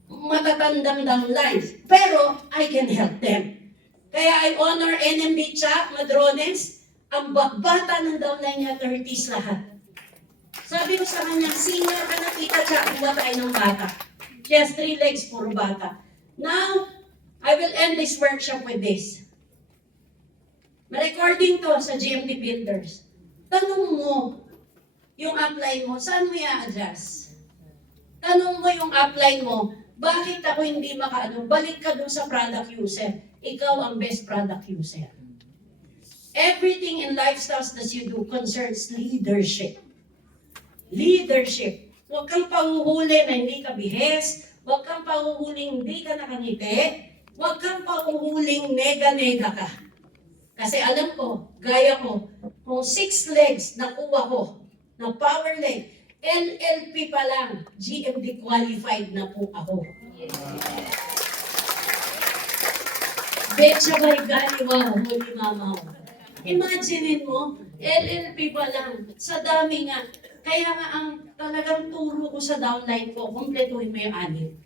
matatandang down life. Pero I can help them. Kaya I honor NMB Cha, Madrones, ang bata ng downline niya, 30s lahat. Sabi ko sa kanya, senior ka na kita Cha, kuha tayo ng bata. She has 3 legs, puro bata. Now, I will end this workshop with this. Ma-recording to sa GMD Builders. Tanong mo, yung upline mo, saan mo i-adjust? Tanong mo yung upline mo, bakit ako hindi makaano? Balik ka dun sa product user. Ikaw ang best product user. Everything in lifestyles that you do concerns leadership. Leadership. Huwag kang pahuhuli na hindi ka bihes. Huwag kang pahuhuling hindi ka nakangiti. Huwag kang pahuhuling nega-nega ka. Kasi alam ko, gaya ko, kung 6 legs nakuha ko, na power leg, LLP pa lang, GMD qualified na po ako. Betcha by Gali, wow, holy mama ko. Imaginin mo, LLP pa lang, sa dami nga. Kaya nga ang talagang turo ko sa downline ko, kumpletuhin mo yung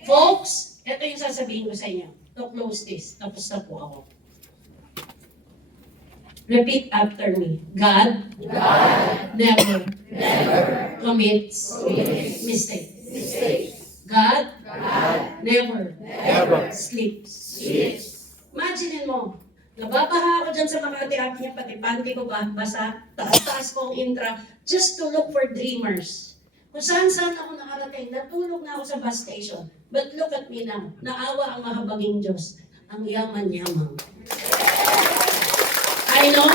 6. Folks, ito yung sasabihin ko sa inyo. To close this, tapos na po ako. Repeat after me. God, never commits mistake. God, never sleeps. Imagine mo, nababaha ako dyan sa Makati app niya, pati panty ko ba, basa, taas ko ang intra, just to look for dreamers. Kung saan-saan ako nakarating, natulog na ako sa bus station. But look at me now, naawa ang mahabaging Diyos, ang yaman-yamang. I know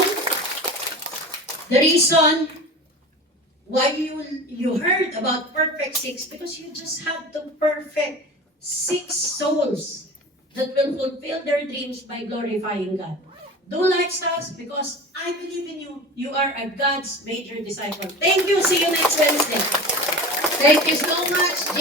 the reason why you heard about perfect 6 because you just have to perfect 6 souls that will fulfill their dreams by glorifying God. Do lifestyles because I believe in you. You are a God's major disciple. Thank you. See you next Wednesday. Thank you so much.